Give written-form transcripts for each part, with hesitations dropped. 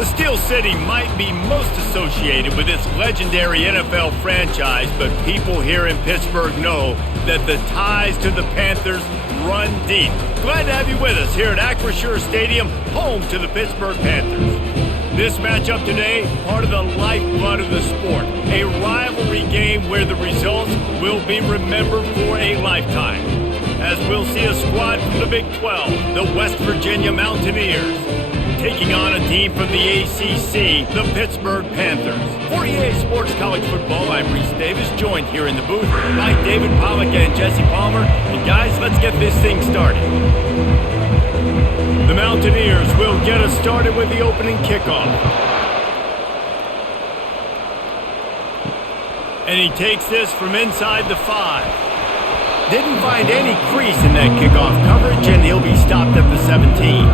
The Steel City might be most associated with this legendary NFL franchise, but people here in Pittsburgh know that the ties to the Panthers run deep. Glad to have you with us here at App MarkRogersTV Stadium, home to the Pittsburgh Panthers. This matchup today, part of the lifeblood of the sport. A rivalry game where the results will be remembered for a lifetime. As we'll see a squad from the Big 12, the West Virginia Mountaineers, taking on a team from the ACC, the Pittsburgh Panthers. For EA Sports College Football, I'm Reese Davis, joined here in the booth by David Pollack and Jesse Palmer. And guys, let's get this thing started. The Mountaineers will get us started with the opening kickoff. And he takes this from inside the 5. Didn't find any crease in that kickoff coverage, and he'll be stopped at the 17.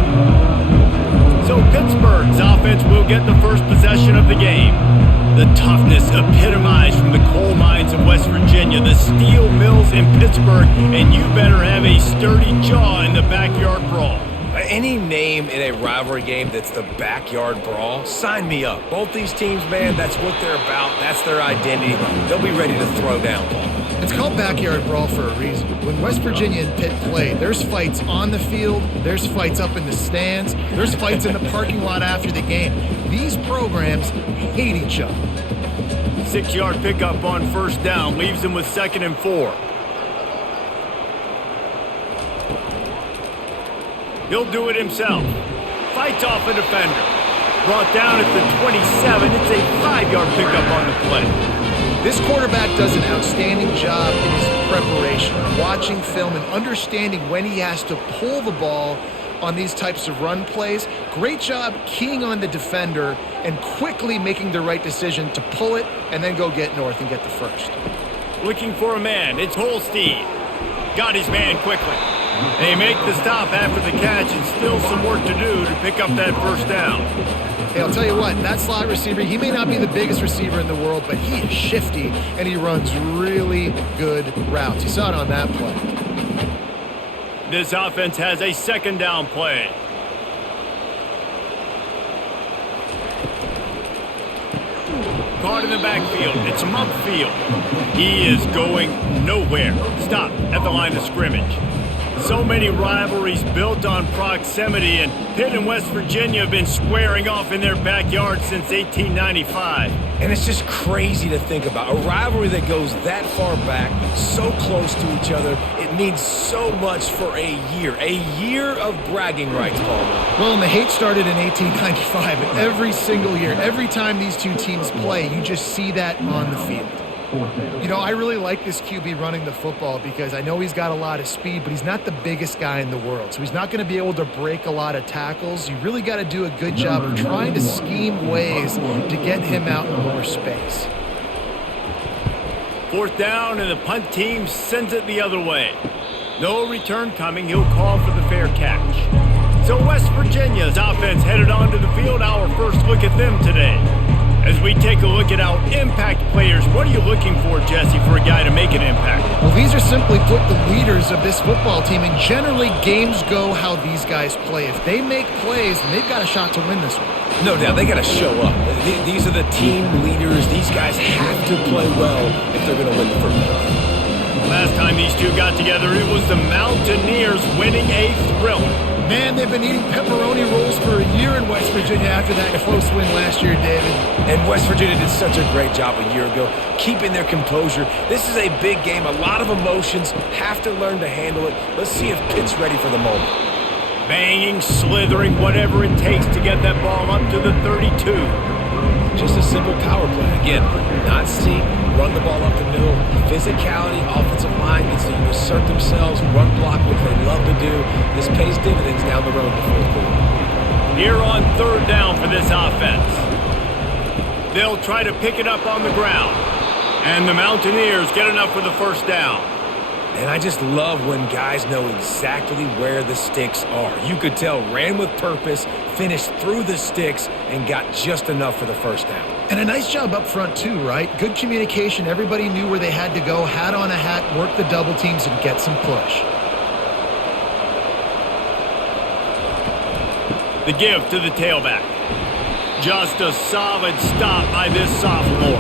So Pittsburgh's offense will get the first possession of the game. The toughness epitomized from the coal mines of West Virginia, the steel mills in Pittsburgh, and you better have a sturdy jaw in the backyard brawl. Any name in a rivalry game that's the backyard brawl, sign me up. Both these teams, man, that's what they're about. That's their identity. They'll be ready to throw down, Paul. It's called backyard brawl for a reason. When West Virginia and Pitt play, there's fights on the field, there's fights up in the stands, there's fights in the parking lot after the game. These programs hate each other. 6-yard pickup on first down leaves them with 2nd and 4. He'll do it himself. Fights off a defender. Brought down at the 27. It's a 5-yard pickup on the play. This quarterback does an outstanding job in his preparation, watching film and understanding when he has to pull the ball on these types of run plays. Great job keying on the defender and quickly making the right decision to pull it and then go get north and get the first. Looking for a man. It's Holstein. Got his man quickly. They make the stop after the catch, and still some work to do to pick up that first down. Hey, I'll tell you what, that slot receiver, he may not be the biggest receiver in the world, but he is shifty, and he runs really good routes. You saw it on that play. This offense has a 2nd down play. Caught in the backfield. It's him upfield. He is going nowhere. Stop at the line of scrimmage. So many rivalries built on proximity, and Pitt and West Virginia have been squaring off in their backyard since 1895. And it's just crazy to think about. A rivalry that goes that far back, so close to each other. It means so much for a year of bragging rights, Paul. Well, and the hate started in 1895. And every single year, every time these two teams play, you just see that on the field. You know, I really like this QB running the football because I know he's got a lot of speed, but he's not the biggest guy in the world. So he's not going to be able to break a lot of tackles. You really got to do a good job of trying to scheme ways to get him out in more space. 4th down, and the punt team sends it the other way. No return coming. He'll call for the fair catch. So West Virginia's offense headed onto the field. Our first look at them today. As we take a look at our impact players, what are you looking for, Jesse, for a guy to make an impact? Well, these are simply put the leaders of this football team, and generally games go how these guys play. If they make plays, then they've got a shot to win this one. No doubt, they got to show up. These are the team leaders. These guys have to play well if they're going to win the football. Last time these two got together, it was the Mountaineers winning a thriller. Man, they've been eating pepperoni rolls for a year in West Virginia after that close win last year, David. And West Virginia did such a great job a year ago, keeping their composure. This is a big game, a lot of emotions, have to learn to handle it. Let's see if Pitt's ready for the moment. Banging, slithering, whatever it takes to get that ball up to the 32. Just a simple power play. Again, not steep, run the ball up the middle. Physicality, offensive line gets to assert themselves, run block, which they love to do. This pays dividends down the road in the 4th quarter. Here on 3rd down for this offense. They'll try to pick it up on the ground. And the Mountaineers get enough for the first down. And I just love when guys know exactly where the sticks are. You could tell ran with purpose, finished through the sticks, and got just enough for the first down. And a nice job up front too, right? Good communication. Everybody knew where they had to go, hat on a hat, work the double teams, and get some push. The give to the tailback. Just a solid stop by this sophomore.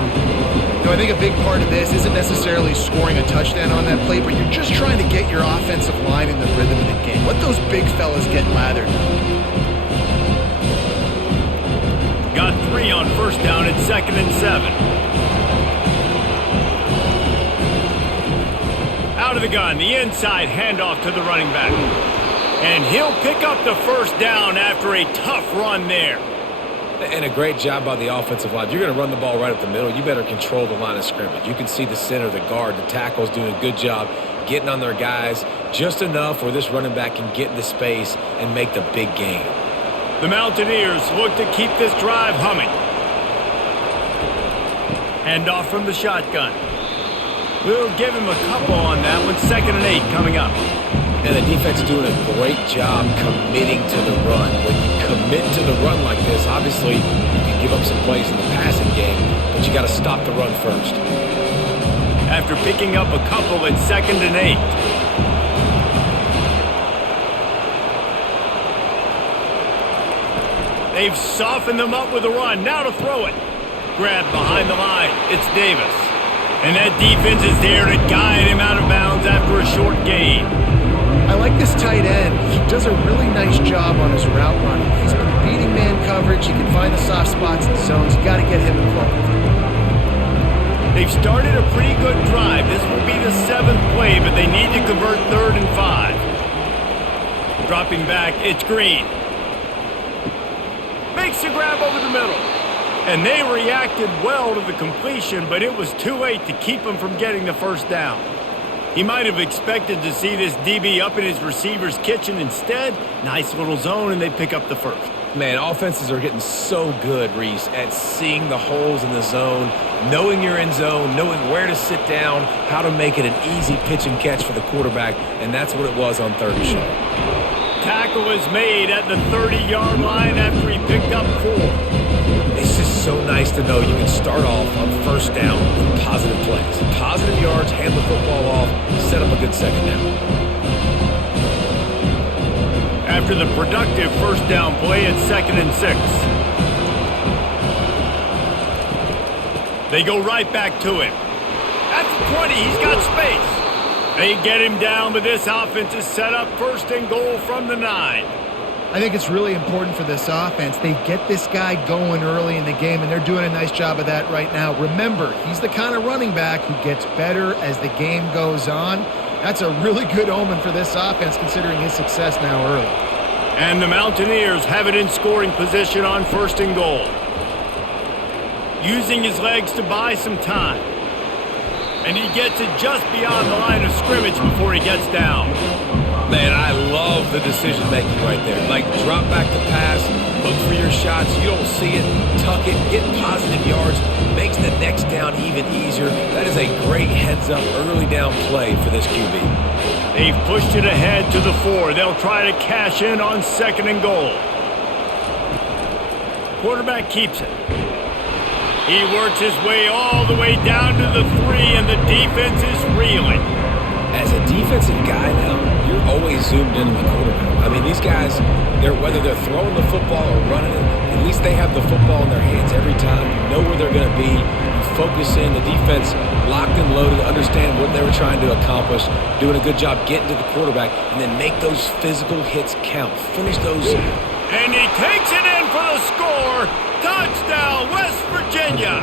I think a big part of this isn't necessarily scoring a touchdown on that play, but you're just trying to get your offensive line in the rhythm of the game. Let those big fellas get lathered. Got 3 on first down at 2nd and 7. Out of the gun, the inside handoff to the running back. And he'll pick up the first down after a tough run there. And a great job by the offensive line. If you're going to run the ball right up the middle, you better control the line of scrimmage. You can see the center, the guard, the tackle's doing a good job getting on their guys just enough where this running back can get into space and make the big gain. The Mountaineers look to keep this drive humming. Handoff from the shotgun. We'll give him a couple on that one. 2nd and 8 coming up. And the defense doing a great job committing to the run. When you commit to the run like this, obviously you can give up some plays in the passing game, but you got to stop the run first. After picking up a couple at 2nd and 8. They've softened them up with a run. Now to throw it. Grabbed behind the line. It's Davis. And that defense is there to guide him out of bounds after a short gain. I like this tight end. He does a really nice job on his route running. He's been beating man coverage. He can find the soft spots in the zones. You got to get him involved. They've started a pretty good drive. This will be the 7th play, but they need to convert 3rd and 5. Dropping back, it's Green. Makes the grab over the middle. And they reacted well to the completion, but it was too late to keep him from getting the first down. He might have expected to see this DB up in his receiver's kitchen. Instead, nice little zone, and they pick up the first. Man, offenses are getting so good, Reese, at seeing the holes in the zone, knowing you're in zone, knowing where to sit down, how to make it an easy pitch and catch for the quarterback, and that's what it was on 3rd and short. Tackle is made at the 30-yard line after he picked up 4. It's just so nice to know you can start off on first down with positive plays. Positive yards, hand the football off, set up a good 2nd down. After the productive first down play at 2nd and 6. They go right back to him. At the 20, he's got space. They get him down, but this offense is set up 1st and goal from the 9. I think it's really important for this offense. They get this guy going early in the game, and they're doing a nice job of that right now. Remember, he's the kind of running back who gets better as the game goes on. That's a really good omen for this offense, considering his success now early. And the Mountaineers have it in scoring position on 1st and goal. Using his legs to buy some time. And he gets it just beyond the line of scrimmage before he gets down. Man, I love the decision-making right there. Like, drop back the pass, look for your shots. You don't see it, tuck it, get positive yards. Makes the next down even easier. That is a great heads-up early down play for this QB. They've pushed it ahead to the 4. They'll try to cash in on 2nd and goal. Quarterback keeps it. He works his way all the way down to the 3, and the defense is reeling. As a defensive guy now, you're always zoomed in on the quarterback. I mean, these guys, whether they're throwing the football or running it, at least they have the football in their hands every time. You know where they're going to be. You focus in. The defense locked and loaded, understand what they were trying to accomplish, doing a good job getting to the quarterback, and then make those physical hits count. Finish those. And he takes it in for the score. Touchdown, West Virginia.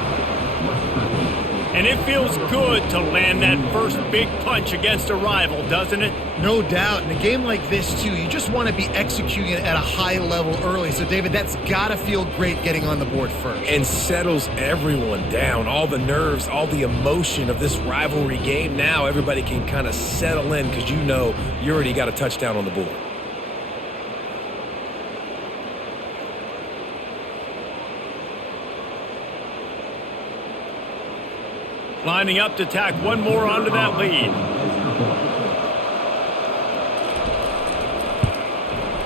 And it feels good to land that first big punch against a rival, doesn't it? No doubt. In a game like this, too, you just want to be executing it at a high level early. So, David, that's got to feel great getting on the board first. And settles everyone down. All the nerves, all the emotion of this rivalry game. Now everybody can kind of settle in because you know you already got a touchdown on the board. Lining up to tack one more onto that lead.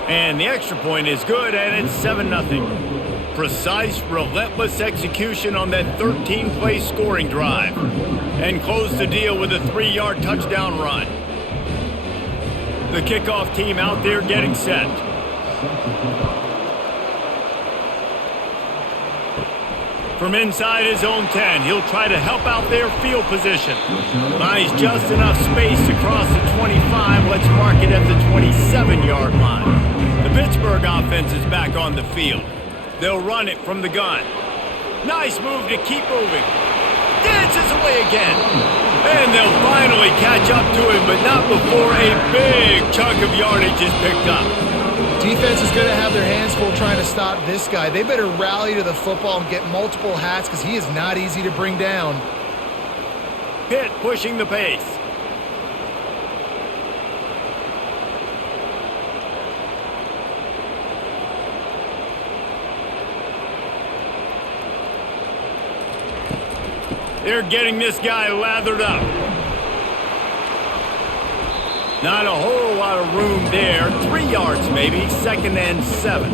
And the extra point is good, and it's 7-0. Precise, relentless execution on that 13-play scoring drive. And close the deal with a 3-yard touchdown run. The kickoff team out there getting set. From inside his own 10, he'll try to help out their field position. Buys just enough space to cross the 25. Let's mark it at the 27-yard line. The Pittsburgh offense is back on the field. They'll run it from the gun. Nice move to keep moving. Dances away again. And they'll finally catch up to him, but not before a big chunk of yardage is picked up. Defense is going to have their hands full trying to stop this guy. They better rally to the football and get multiple hats because he is not easy to bring down. Pitt pushing the pace. They're getting this guy lathered up. Not a whole lot of room there. 3 yards maybe, 2nd and 7.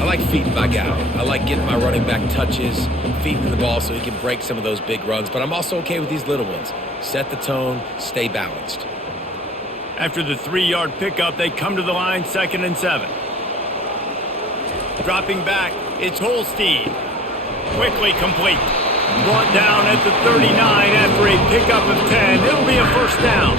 I like feeding my guy. I like getting my running back touches, feeding the ball so he can break some of those big runs, but I'm also okay with these little ones. Set the tone, stay balanced. After the 3-yard pickup, they come to the line, 2nd and 7. Dropping back, it's Holstein. Quickly complete. Brought down at the 39 after a pickup of 10. It'll be a first down.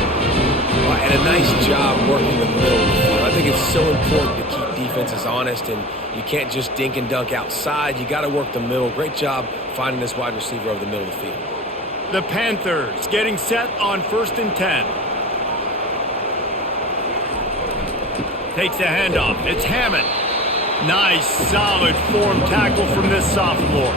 And a nice job working the middle of the field. I think it's so important to keep defenses honest, and you can't just dink and dunk outside. You got to work the middle. Great job finding this wide receiver over the middle of the field. The Panthers getting set on 1st and 10. Takes the handoff. It's Hammond. Nice, solid form tackle from this sophomore.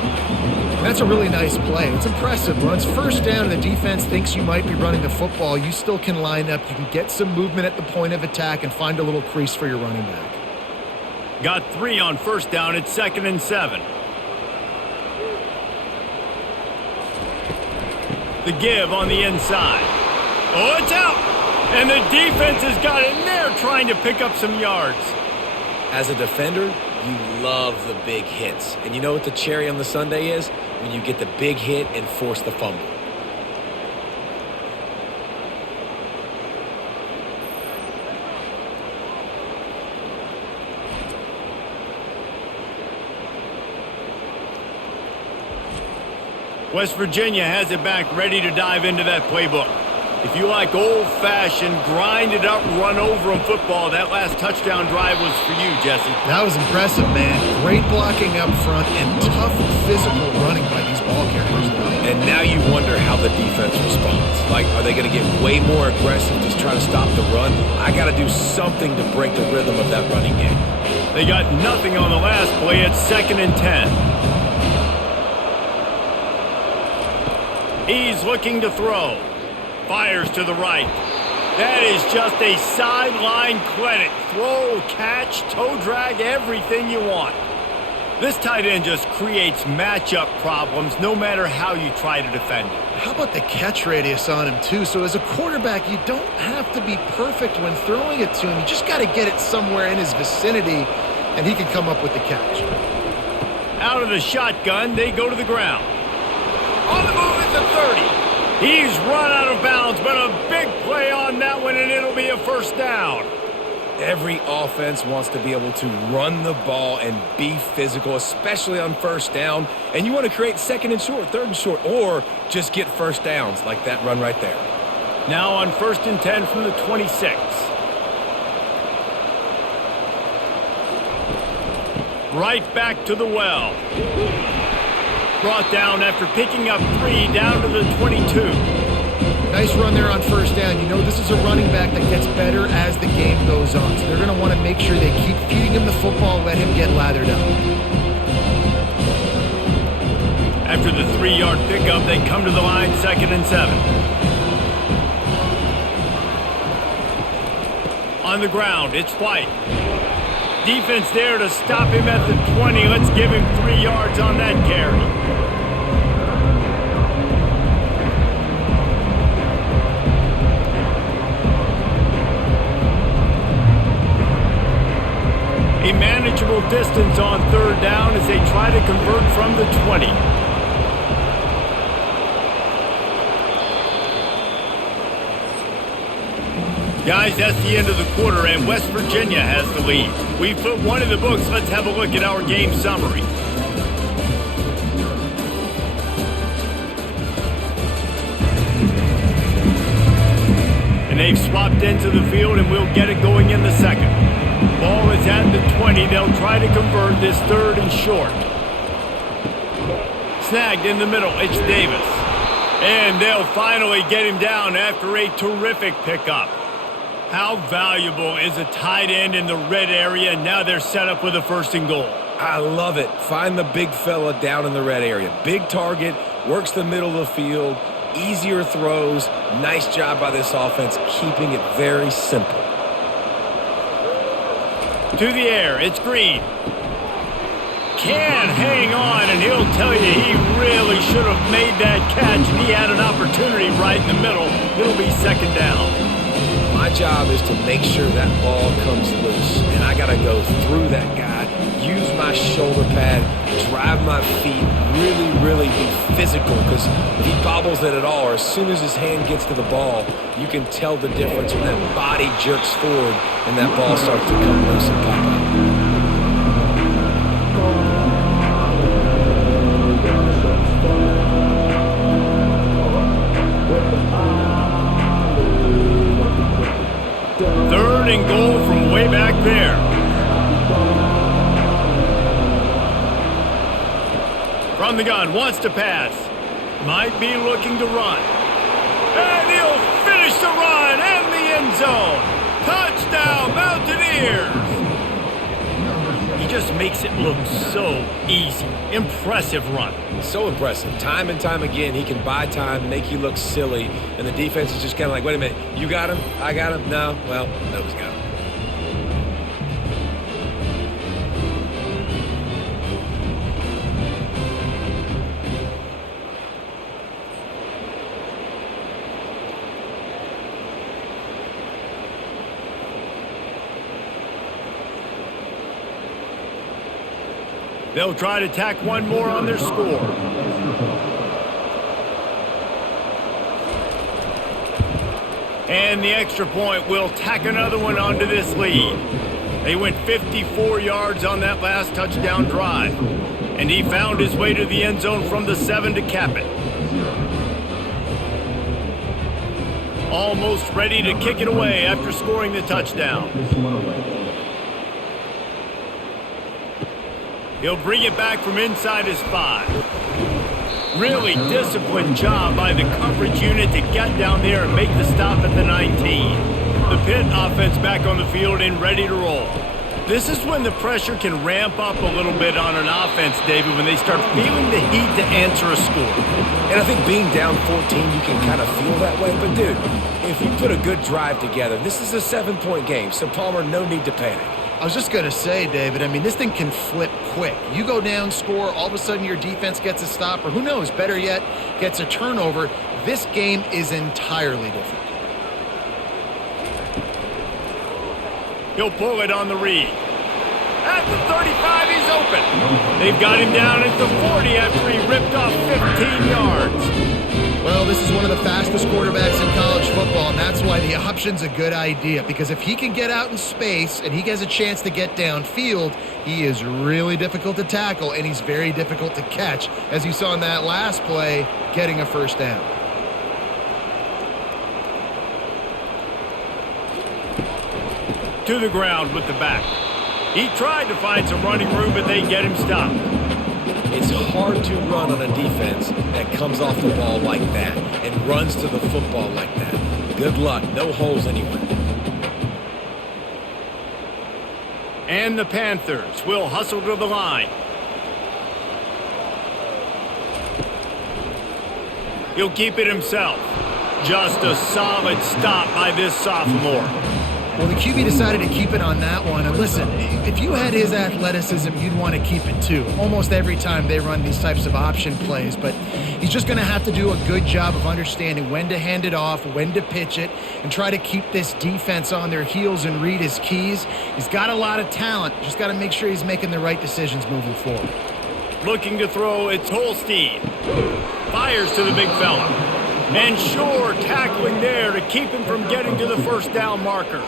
That's a really nice play. It's impressive. When it's first down and the defense thinks you might be running the football, you still can line up. You can get some movement at the point of attack and find a little crease for your running back. Got 3 on first down. It's 2nd and 7. The give on the inside. Oh, it's out! And the defense has got in there trying to pick up some yards. As a defender, you love the big hits. And you know what the cherry on the sundae is? When you get the big hit and force the fumble. West Virginia has it back, ready to dive into that playbook. If you like old-fashioned, grind-it-up, run-over-'em football, that last touchdown drive was for you, Jesse. That was impressive, man. Great blocking up front and tough physical running by these ball carriers. And now you wonder how the defense responds. Like, are they going to get way more aggressive, just try to stop the run? I got to do something to break the rhythm of that running game. They got nothing on the last play. It's 2nd and 10. He's looking to throw. Fires to the right. That is just a sideline clinic. Throw, catch, toe drag, everything you want. This tight end just creates matchup problems no matter how you try to defend it. How about the catch radius on him, too? So as a quarterback, you don't have to be perfect when throwing it to him. You just got to get it somewhere in his vicinity, and he can come up with the catch. Out of the shotgun, they go to the ground. On the move at the 30. He's run out of bounds, but a big play on that one, and it'll be a first down. Every offense wants to be able to run the ball and be physical, especially on first down. And you want to create 2nd and short, 3rd and short, or just get first downs like that run right there. Now on 1st and 10 from the 26. Right back to the well. Brought down after picking up 3 down to the 22. Nice run there on first down. You know this is a running back that gets better as the game goes on. So they're going to want to make sure they keep feeding him the football, let him get lathered up. After the 3-yard pickup, they come to the line, 2nd and 7. On the ground, it's White. Defense there to stop him at the 20. Let's give him 3 yards on that carry. A manageable distance on 3rd down as they try to convert from the 20. Guys, that's the end of the quarter, and West Virginia has the lead. We've put one in the books. Let's have a look at our game summary. And they've swapped into the field, and we'll get it going in the second. Ball is at the 20. They'll try to convert this third and short. Snagged in the middle. It's Davis. And they'll finally get him down after a terrific pickup. How valuable is a tight end in the red area? Now they're set up with a 1st and goal. I love it. Find the big fella down in the red area. Big target, works the middle of the field, easier throws. Nice job by this offense, keeping it very simple. To the air, it's Green. Can hang on, and he'll tell you he really should have made that catch, and he had an opportunity right in the middle. It'll be 2nd down. My job is to make sure that ball comes loose, and I got to go through that guy, use my shoulder pad, drive my feet, really be physical, because if he bobbles it at all, or as soon as his hand gets to the ball, you can tell the difference when that body jerks forward and that ball starts to come loose and pop out. Third and goal from way back there. From the gun, wants to pass. Might be looking to run. And he'll finish the run and the end zone. Touchdown, Mountaineers! He just makes it look so easy. Impressive run. So impressive. Time and time again, he can buy time, make you look silly, and the defense is just kind of like, wait a minute, you got him? I got him? No? Well, nobody's got him. They'll try to tack one more on their score. And the extra point will tack another one onto this lead. They went 54 yards on that last touchdown drive. And he found his way to the end zone from the 7 to cap it. Almost ready to kick it away after scoring the touchdown. He'll bring it back from inside his 5. Really disciplined job by the coverage unit to get down there and make the stop at the 19. The Pitt offense back on the field and ready to roll. This is when the pressure can ramp up a little bit on an offense, David, when they start feeling the heat to answer a score. And I think being down 14, you can kind of feel that way. But, dude, if you put a good drive together, this is a 7-point game, so, Palmer, no need to panic. I was just going to say, David, I mean, this thing can flip quick. You go down, score, all of a sudden your defense gets a stop, or who knows, better yet, gets a turnover. This game is entirely different. He'll pull it on the read. At the 35, he's open. They've got him down at the 40 after he ripped off 15 yards. Well, this is one of the fastest quarterbacks in college football, and that's why the option's a good idea, because if he can get out in space and he gets a chance to get downfield, he is really difficult to tackle, and he's very difficult to catch, as you saw in that last play, getting a 1st down. To the ground with the back. He tried to find some running room, but they get him stopped. It's hard to run on a defense that comes off the ball like that and runs to the football like that. Good luck. No holes anywhere. And the Panthers will hustle to the line. He'll keep it himself. Just a solid stop by this sophomore. Well, the QB decided to keep it on that one. And listen, if you had his athleticism, you'd want to keep it too. Almost every time they run these types of option plays. But he's just going to have to do a good job of understanding when to hand it off, when to pitch it, and try to keep this defense on their heels and read his keys. He's got a lot of talent. Just got to make sure he's making the right decisions moving forward. Looking to throw, it's Holstein. Fires to the big fella. And Shore tackling there to keep him from getting to the 1st down marker.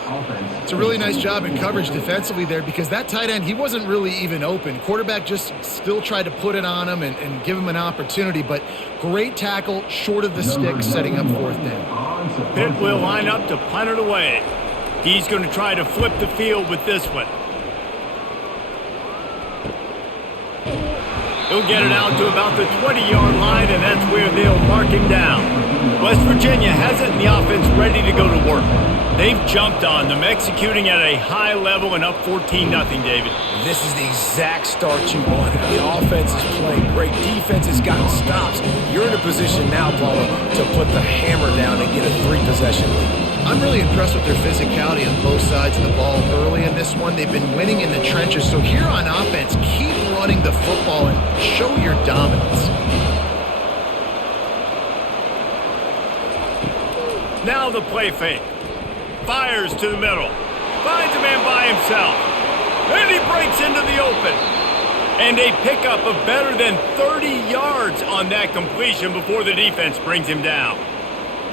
It's a really nice job in coverage defensively there, because that tight end, he wasn't really even open. Quarterback just still tried to put it on him and give him an opportunity, but great tackle short of the stick, setting up 4th down. Pitt will line up to punt it away. He's going to try to flip the field with this one. He'll get it out to about the 20-yard line, and that's where they'll mark him down. West Virginia has it in the offense ready to go to work. They've jumped on them, executing at a high level and up 14-0, David. This is the exact start you wanted. The offense is playing great. Defense has gotten stops. You're in a position now, Paula, to put the hammer down and get a 3-possession lead. I'm really impressed with their physicality on both sides of the ball early in this one. They've been winning in the trenches. So here on offense, keep running the football and show your dominance. Now the play fake. Fires to the middle. Finds a man by himself. And he breaks into the open. And a pickup of better than 30 yards on that completion before the defense brings him down.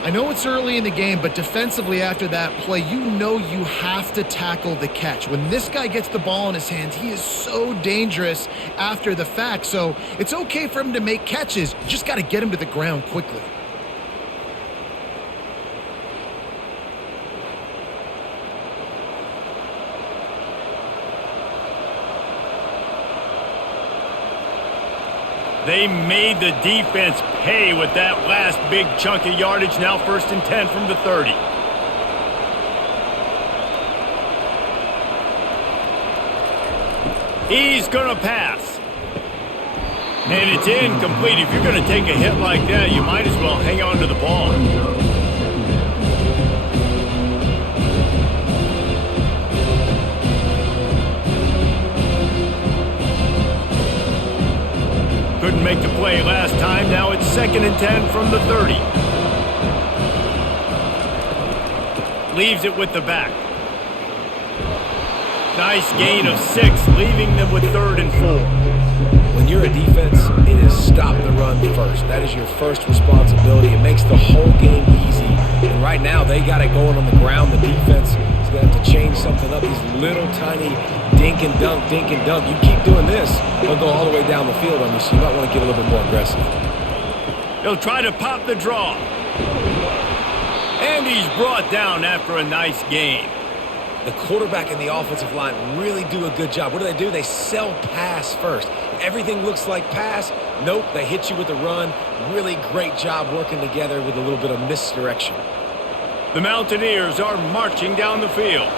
I know it's early in the game, but defensively after that play, you know you have to tackle the catch. When this guy gets the ball in his hands, he is so dangerous after the fact. So it's okay for him to make catches. You just got to get him to the ground quickly. They made the defense pay with that last big chunk of yardage. Now 1st and 10 from the 30. He's going to pass. And it's incomplete. If you're going to take a hit like that, you might as well hang on to the ball. Couldn't make the play last time. Now it's 2nd and 10 from the 30. Leaves it with the back. Nice gain of 6, leaving them with 3rd and 4. When you're a defense, it is stop the run first. That is your first responsibility. It makes the whole game easy. And right now, they got it going on the ground. The defense is going to have to change something up. These little tiny dink and dunk, dink and dunk. You keep doing this, they'll go all the way down the field on you, so you might want to get a little bit more aggressive. He'll try to pop the draw. And he's brought down after a nice gain. The quarterback and the offensive line really do a good job. What do? They sell pass first. Everything looks like pass. Nope, they hit you with a run. Really great job working together with a little bit of misdirection. The Mountaineers are marching down the field.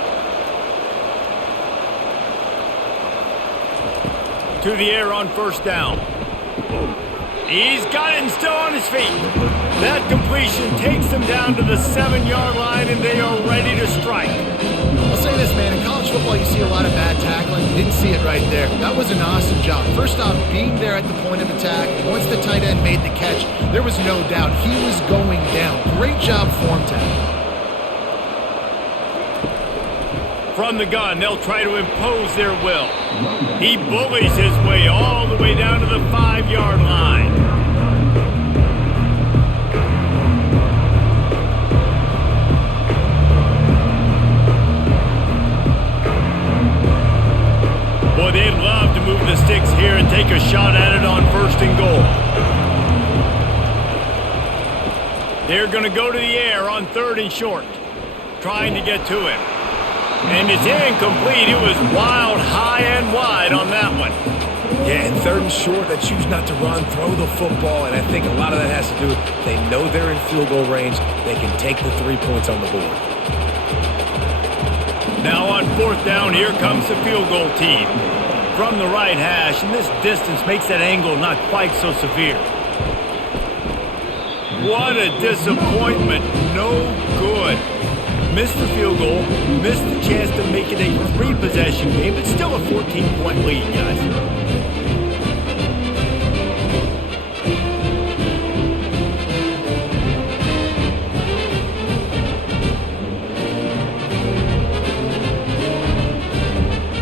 To the air on 1st down. He's got it and still on his feet. That completion takes them down to the 7-yard line, and they are ready to strike. I'll say this, man. In college football, you see a lot of bad tackling. You didn't see it right there. That was an awesome job. First off, being there at the point of attack. Once the tight end made the catch, there was no doubt he was going down. Great job form tackle. From the gun, they'll try to impose their will. He bullies his way all the way down to the 5-yard line. Boy, they'd love to move the sticks here and take a shot at it on 1st and goal. They're going to go to the air on 3rd and short, trying to get to him. And it's incomplete. It was wild, high and wide on that one. Yeah, and 3rd and short, they choose not to run, throw the football, and I think a lot of that has to do with they know they're in field goal range. They can take the 3 points on the board. Now on 4th down, here comes the field goal team. From the right hash, and this distance makes that angle not quite so severe. What a disappointment. No good. Missed the field goal, missed the chance to make it a 3-possession game, but still a 14-point lead, guys.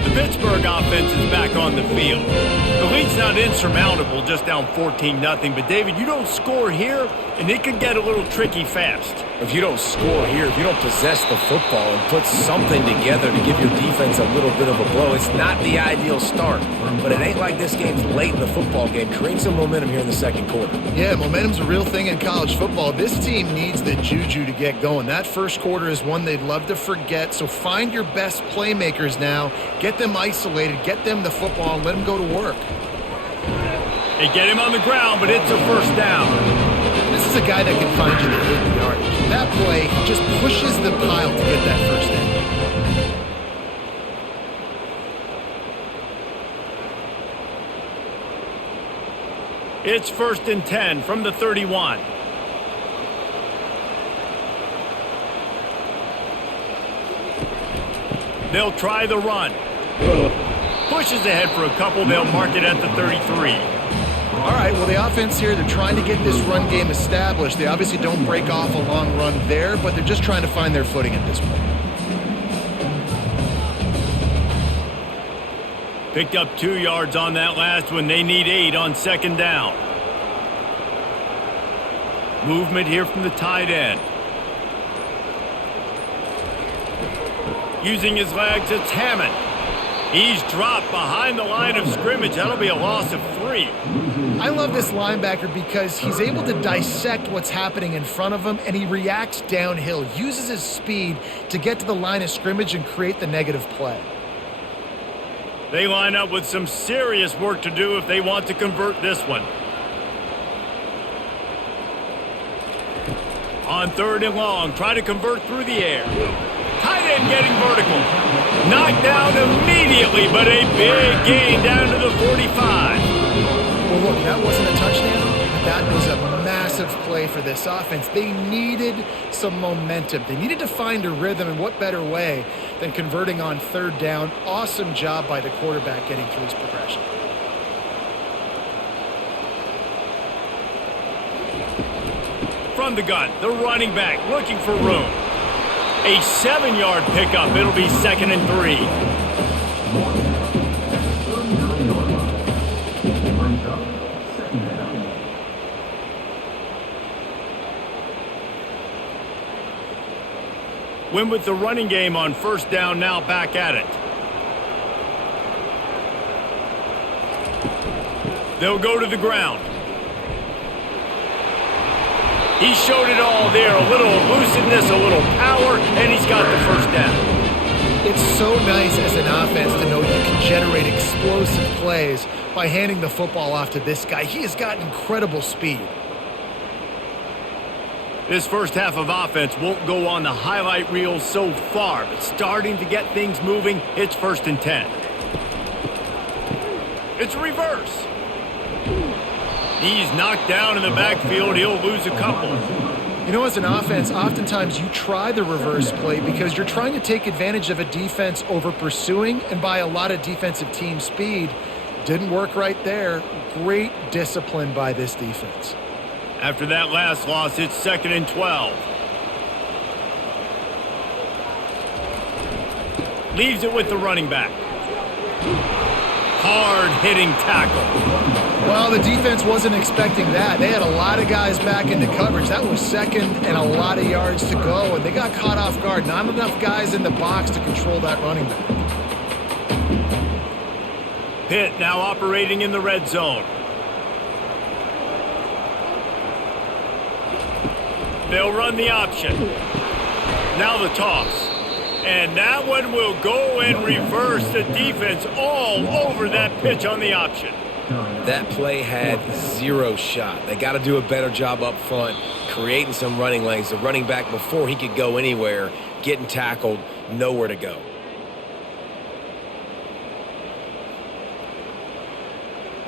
The Pittsburgh offense is back on the field. The lead's not insurmountable, just down 14-0, but David, you don't score here, and it could get a little tricky fast. If you don't score here, if you don't possess the football and put something together to give your defense a little bit of a blow, it's not the ideal start. But it ain't like this game's late in the football game. Create some momentum here in the second quarter. Yeah, momentum's a real thing in college football. This team needs the juju to get going. That first quarter is one they'd love to forget. So find your best playmakers now. Get them isolated. Get them the football and let them go to work. They get him on the ground, but it's a first down. This is a guy that can find you the 80 yardage. That play just pushes the pile to get that first down. It's 1st and 10 from the 31. They'll try the run. Pushes ahead for a couple. They'll mark it at the 33. All right, well, the offense here, they're trying to get this run game established. They obviously don't break off a long run there, but they're just trying to find their footing at this point. Picked up 2 yards on that last one. They need 8 on 2nd down. Movement here from the tight end. Using his legs, it's Hammond. He's dropped behind the line of scrimmage. That'll be a loss of 3. I love this linebacker because he's able to dissect what's happening in front of him, and he reacts downhill, uses his speed to get to the line of scrimmage and create the negative play. They line up with some serious work to do if they want to convert this one. On 3rd and long, try to convert through the air. Tight end getting vertical. Knocked down immediately, but a big gain down to the 45. Well, look, that wasn't a touchdown. That was a massive play for this offense. They needed some momentum. They needed to find a rhythm, and what better way than converting on 3rd down. Awesome job by the quarterback getting through his progression. From the gun, the running back looking for room. A 7-yard pickup. It'll be 2nd and 3. Win with the running game on 1st down, now back at it. They'll go to the ground. He showed it all there, a little elusiveness, a little power, and he's got the 1st down. It's so nice as an offense to know you can generate explosive plays by handing the football off to this guy. He has got incredible speed. This first half of offense won't go on the highlight reel so far, but starting to get things moving, it's 1st and 10. It's reverse. He's knocked down in the backfield. He'll lose a couple. You know, as an offense, oftentimes you try the reverse play because you're trying to take advantage of a defense over pursuing and by a lot of defensive team speed. Didn't work right there. Great discipline by this defense. After that last loss, it's 2nd and 12. Leaves it with the running back. Hard-hitting tackle. Well, the defense wasn't expecting that. They had a lot of guys back into coverage. That was 2nd and a lot of yards to go, and they got caught off guard. Not enough guys in the box to control that running back. Pitt now operating in the red zone. They'll run the option. Now the toss. And that one will go in reverse. The defense all over that pitch on the option. That play had 0 shot. They got to do a better job up front, creating some running lanes. The running back, before he could go anywhere, getting tackled, nowhere to go.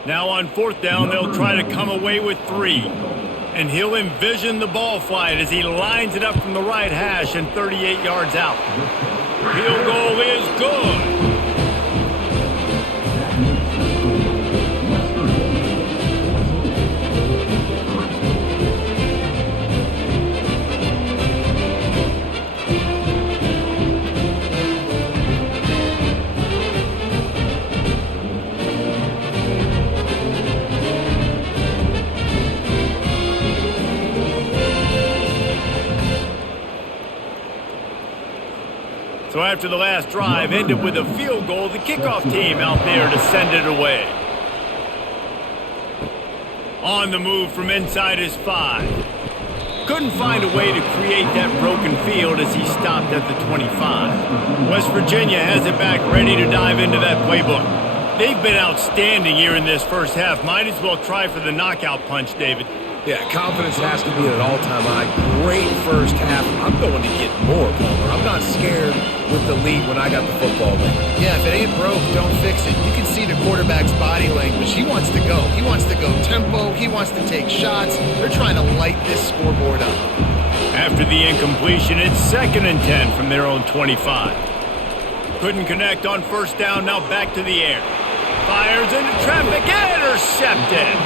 Now on 4th down, they'll try to come away with 3. And he'll envision the ball flight as he lines it up from the right hash and 38 yards out. Field goal is good. after the last drive ended with a field goal, the kickoff team out there to send it away. On the move from inside his 5. Couldn't find a way to create that broken field as he stopped at the 25. West Virginia has it back ready to dive into that playbook. They've been outstanding here in this first half. Might as well try for the knockout punch, David. Yeah, confidence has to be at an all-time high. Great first half. I'm going to get more, Palmer. I'm not scared with the lead when I got the football there. Yeah, if it ain't broke, don't fix it. You can see the quarterback's body language. He wants to go. He wants to go tempo. He wants to take shots. They're trying to light this scoreboard up. After the incompletion, it's 2nd and 10 from their own 25. Couldn't connect on first down, now back to the air. Fires into traffic, intercepted.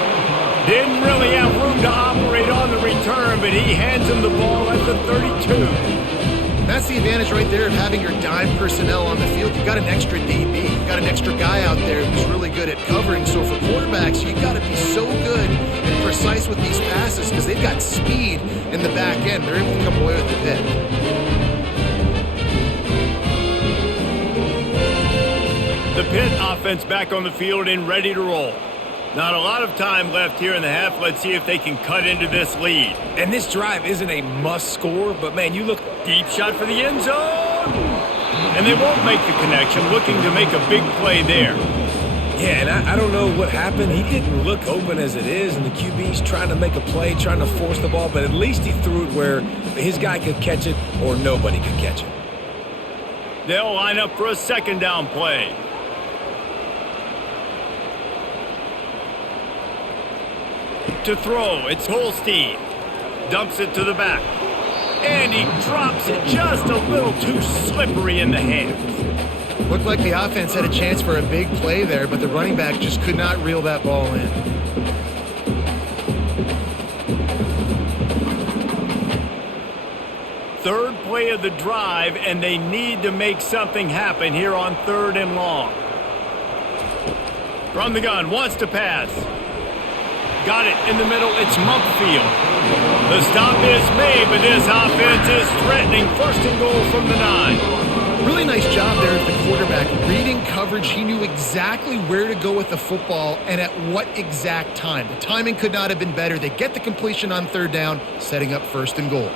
Didn't really have room to operate on the return, but he hands him the ball at the 32. That's the advantage right there of having your dime personnel on the field. You've got an extra DB. You've got an extra guy out there who's really good at covering. So for quarterbacks, you've got to be so good and precise with these passes because they've got speed in the back end. They're able to come away with the pick. The Pitt offense back on the field and ready to roll. Not a lot of time left here in the half. Let's see if they can cut into this lead. And this drive isn't a must score, but man, you look... Deep shot for the end zone. And they won't make the connection, looking to make a big play there. Yeah, and I don't know what happened. He didn't look open as it is, and the QB's trying to make a play, trying to force the ball, but at least he threw it where his guy could catch it or nobody could catch it. They'll line up for a 2nd down play. To throw, it's Holstein. Dumps it to the back. And he drops it just a little too slippery in the hands. Looked like the offense had a chance for a big play there, but the running back just could not reel that ball in. Third play of the drive, and they need to make something happen here on 3rd and long. From the gun, wants to pass. Got it in the middle, it's Mumpfield. The stop is made, but this offense is threatening. 1st and goal from the 9. Really nice job there at the quarterback. Reading coverage, he knew exactly where to go with the football and at what exact time. The timing could not have been better. They get the completion on 3rd down, setting up 1st and goal.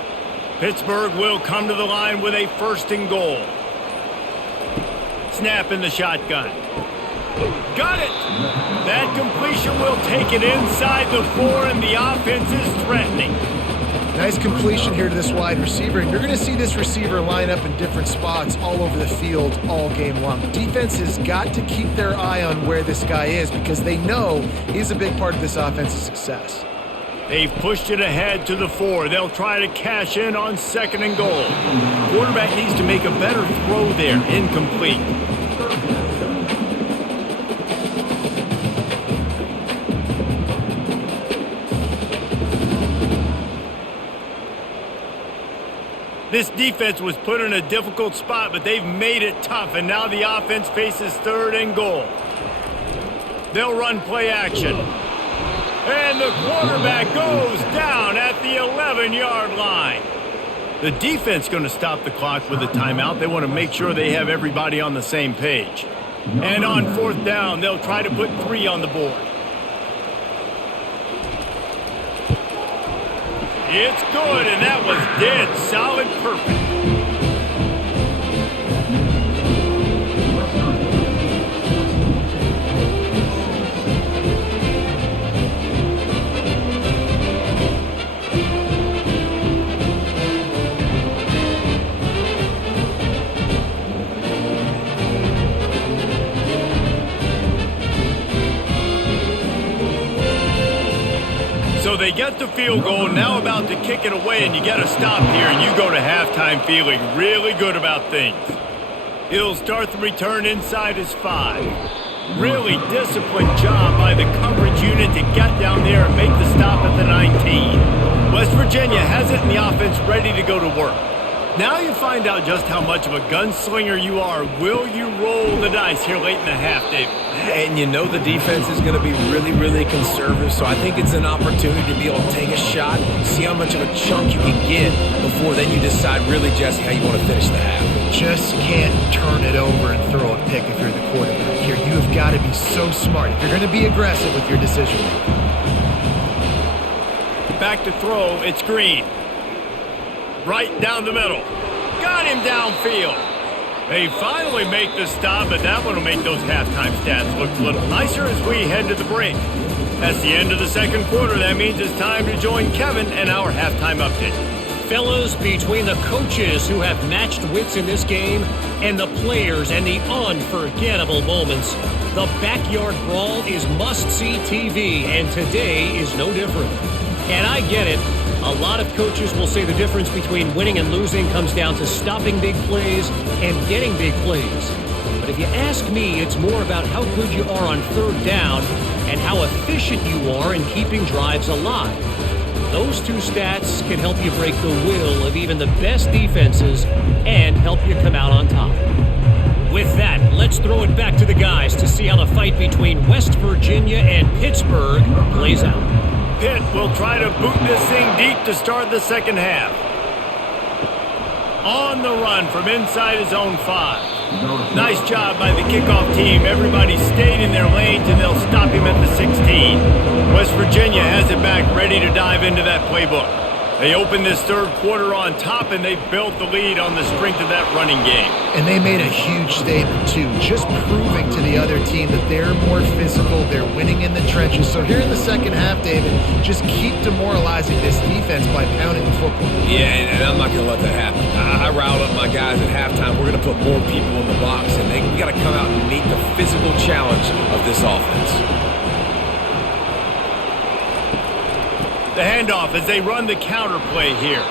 Pittsburgh will come to the line with a 1st and goal. Snap in the shotgun. Got it! That completion will take it inside the 4, and the offense is threatening. Nice completion here to this wide receiver, and you're going to see this receiver line up in different spots all over the field all game long. Defense has got to keep their eye on where this guy is because they know he's a big part of this offense's success. They've pushed it ahead to the 4. They'll try to cash in on 2nd and goal. Quarterback needs to make a better throw there. Incomplete. This defense was put in a difficult spot, but they've made it tough, and now the offense faces 3rd and goal. They'll run play action. And the quarterback goes down at the 11-yard line. The defense going to stop the clock with a timeout. They want to make sure they have everybody on the same page. And on 4th down, they'll try to put 3 on the board. It's good, and that was dead solid perfect. So they get the field goal, now about to kick it away, and you got to stop here, and you go to halftime feeling really good about things. He'll start the return inside his 5. Really disciplined job by the coverage unit to get down there and make the stop at the 19. West Virginia has it, and the offense ready to go to work. Now you find out just how much of a gunslinger you are. Will you roll the dice here late in the half, Dave? And you know the defense is going to be really, really conservative, so I think it's an opportunity to be able to take a shot, see how much of a chunk you can get before then you decide really, Jesse, how you want to finish the half. Just can't turn it over and throw a pick if you're the quarterback here. You have got to be so smart if you're going to be aggressive with your decision making. Back to throw, it's Green. Right down the middle. Got him downfield. They finally make the stop, but that one will make those halftime stats look a little nicer as we head to the break. That's the end of the second quarter. That means it's time to join Kevin and our halftime update. Fellas, between the coaches who have matched wits in this game and the players and the unforgettable moments, the backyard brawl is must-see TV, and today is no different. And I get it. A lot of coaches will say the difference between winning and losing comes down to stopping big plays and getting big plays. But if you ask me, it's more about how good you are on third down and how efficient you are in keeping drives alive. Those two stats can help you break the will of even the best defenses and help you come out on top. With that, let's throw it back to the guys to see how the fight between West Virginia and Pittsburgh plays out. Pitt will try to boot this thing deep to start the second half. On the run from inside his own 5. Nice job by the kickoff team. Everybody stayed in their lanes, and they'll stop him at the 16. West Virginia has it back, ready to dive into that playbook. They opened this third quarter on top, and they built the lead on the strength of that running game. And they made a huge statement, too, just proving to the other team that they're more physical, they're winning in the trenches. So here in the second half, David, just keep demoralizing this defense by pounding the football. Yeah, and I'm not going to let that happen. I riled up my guys at halftime. We're going to put more people in the box, and we got to come out and meet the physical challenge of this offense. The handoff as they run the counter play here.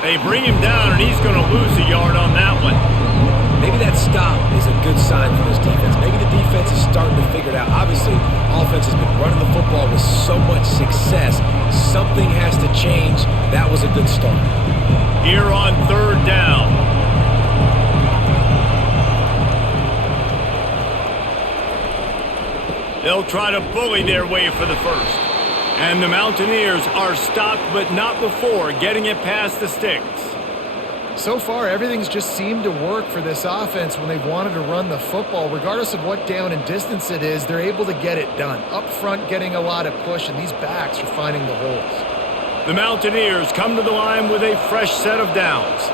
They bring him down, and he's going to lose a yard on that one. Maybe that stop is a good sign for this defense. Maybe the defense is starting to figure it out. Obviously, offense has been running the football with so much success. Something has to change. That was a good start. Here on third down. They'll try to bully their way for the first. And the Mountaineers are stopped, but not before getting it past the sticks. So far, everything's just seemed to work for this offense when they've wanted to run the football. Regardless of what down and distance it is, they're able to get it done. Up front, getting a lot of push, and these backs are finding the holes. The Mountaineers come to the line with a fresh set of downs.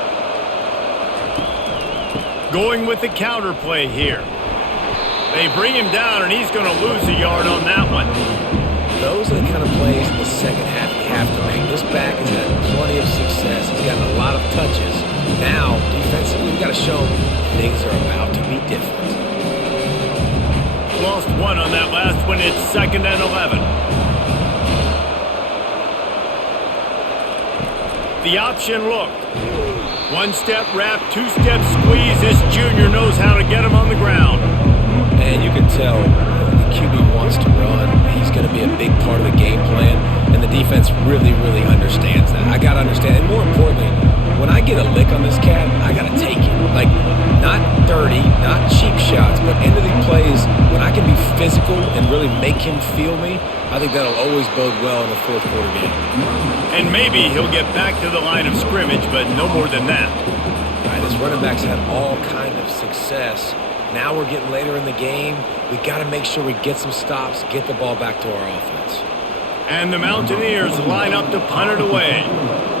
Going with the counter play here. They bring him down, and he's going to lose a yard on that one. Those are the kind of plays in the second half you have to make. This back has had plenty of success. He's gotten a lot of touches. Now, defensively, we've got to show things are about to be different. Lost one on that last one. It's 2nd and 11. The option look. One-step wrap, two-step squeeze. This junior knows how to get him on the ground. And you can tell the QB wants to run. He's going to be a big part of the game plan, and the defense really, really understands that. I got to understand, and more importantly, when I get a lick on this cat, I got to take it. Like, not dirty, not cheap shots, but end of the plays, when I can be physical and really make him feel me, I think that'll always bode well in the fourth quarter game. And maybe he'll get back to the line of scrimmage, but no more than that. All right, this running back's had all kind of success. Now we're getting later in the game. We got to make sure we get some stops, get the ball back to our offense. And the Mountaineers line up to punt it away.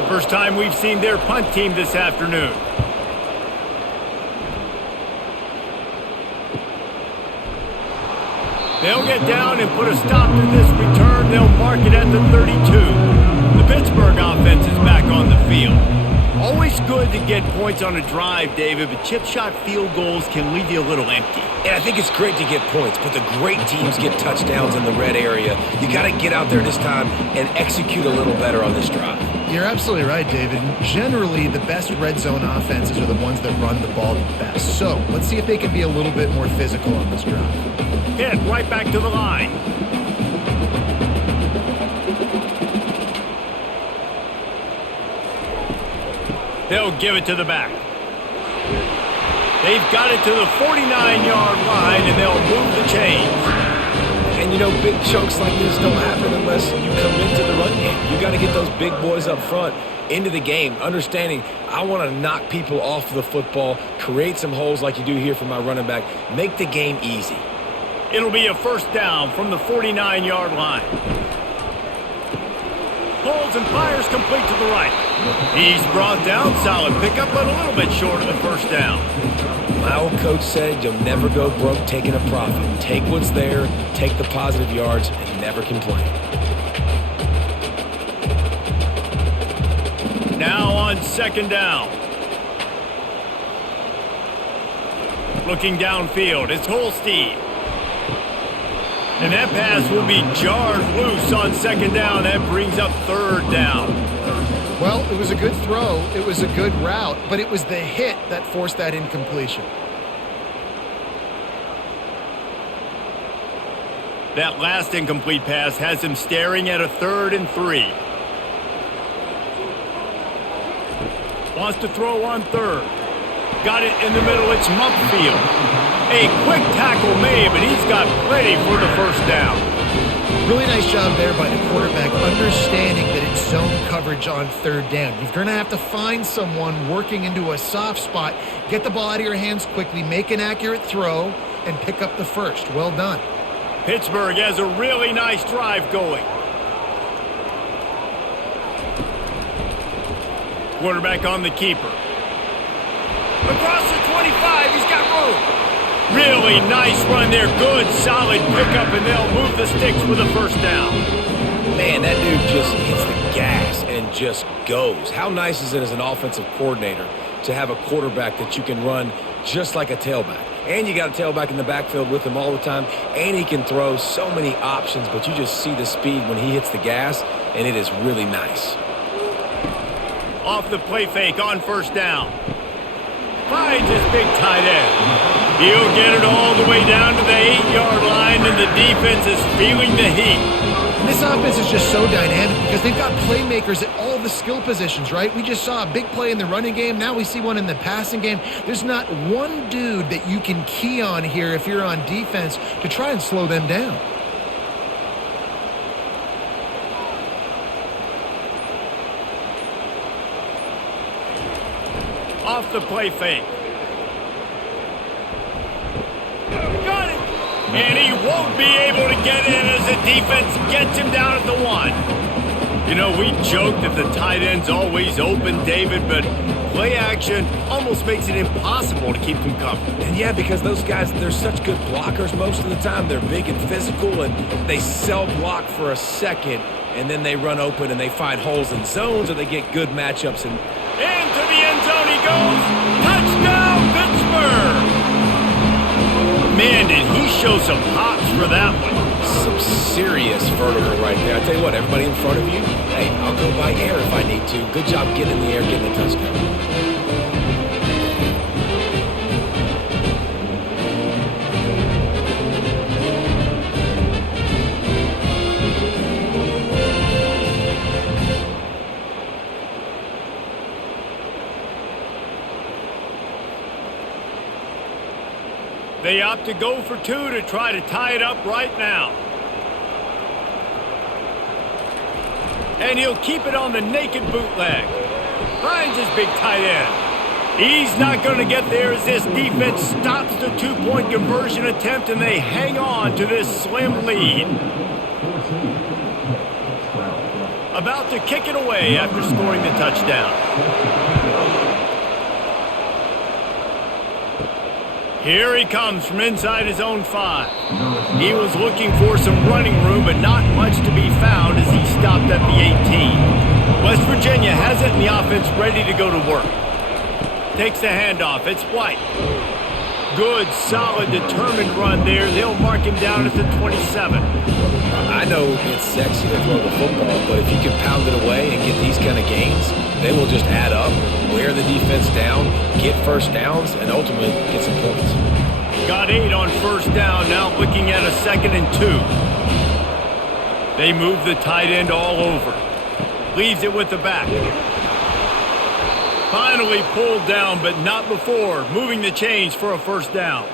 First time we've seen their punt team this afternoon. They'll get down and put a stop to this return. They'll mark it at the 32. The Pittsburgh offense is back on the field. Always good to get points on a drive, David, but chip shot field goals can leave you a little empty. And I think it's great to get points, but the great teams get touchdowns in the red area. You got to get out there this time and execute a little better on this drive. You're absolutely right, David. Generally, the best red zone offenses are the ones that run the ball the best. So let's see if they can be a little bit more physical on this drive. Hit right back to the line. They'll give it to the back. They've got it to the 49-yard line, and they'll move the chains. And, you know, big chunks like this don't happen unless you come into the run game. You got to get those big boys up front into the game, understanding I want to knock people off the football, create some holes like you do here for my running back, make the game easy. It'll be a first down from the 49-yard line. Pulls and fires complete to the right. He's brought down, solid pickup, but a little bit short of the first down. My old coach said you'll never go broke taking a profit. Take what's there, take the positive yards, and never complain. Now on second down. Looking downfield, it's Holstein. And that pass will be jarred loose on second down. That brings up third down. Well, it was a good throw. It was a good route, but it was the hit that forced that incompletion. That last incomplete pass has him staring at a 3rd and 3. Wants to throw on 3rd. Got it in the middle. It's Mumpfield. A quick tackle made, but he's got plenty for the first down. Really nice job there by the quarterback, understanding that it's zone coverage on 3rd down. You're going to have to find someone working into a soft spot, get the ball out of your hands quickly, make an accurate throw, and pick up the first. Well done. Pittsburgh has a really nice drive going. Quarterback on the keeper. Across the 25, he's got room. Really nice run there. Good, solid pickup, and they'll move the sticks with a first down. Man, that dude just hits the gas and just goes. How nice is it as an offensive coordinator to have a quarterback that you can run just like a tailback? And you got a tailback in the backfield with him all the time, and he can throw so many options, but you just see the speed when he hits the gas, and it is really nice. Off the play fake on first down. Finds his big tight end. He'll get it all the way down to the 8-yard line, and the defense is feeling the heat. This offense is just so dynamic because they've got playmakers at all the skill positions, right? We just saw a big play in the running game. Now we see one in the passing game. There's not one dude that you can key on here if you're on defense to try and slow them down. Off the play fake. Got it! And he won't be able to get in as the defense gets him down at the 1. You know, we joke that the tight end's always open, David, but play action almost makes it impossible to keep them covered. And yeah, because those guys, they're such good blockers most of the time. They're big and physical, and they cell block for a second, and then they run open and they find holes in zones, or they get good matchups. And into the end zone he goes. Touchdown, Pittsburgh! Man, did he show some hops for that one. Some serious vertical right there. I tell you what, everybody in front of you, hey, I'll go by air if I need to. Good job getting in the air, getting the touchdown. They opt to go for 2 to try to tie it up right now. And he'll keep it on the naked bootleg. Finds his big tight end. He's not going to get there as this defense stops the 2-point conversion attempt, and they hang on to this slim lead. About to kick it away after scoring the touchdown. Here he comes from inside his own 5. He was looking for some running room, but not much to be found as he stopped at the 18. West Virginia has it in the offense ready to go to work. Takes the handoff. It's White. Good, solid, determined run there. They'll mark him down at the 27. I know it's sexy to throw the football, but if you can pound it away and get these kind of gains, they will just add up, wear the defense down, get first downs, and ultimately get some points. Got 8 on first down, now looking at a 2nd and 2. They move the tight end all over. Leaves it with the back. Finally pulled down, but not before moving the chains for a first down.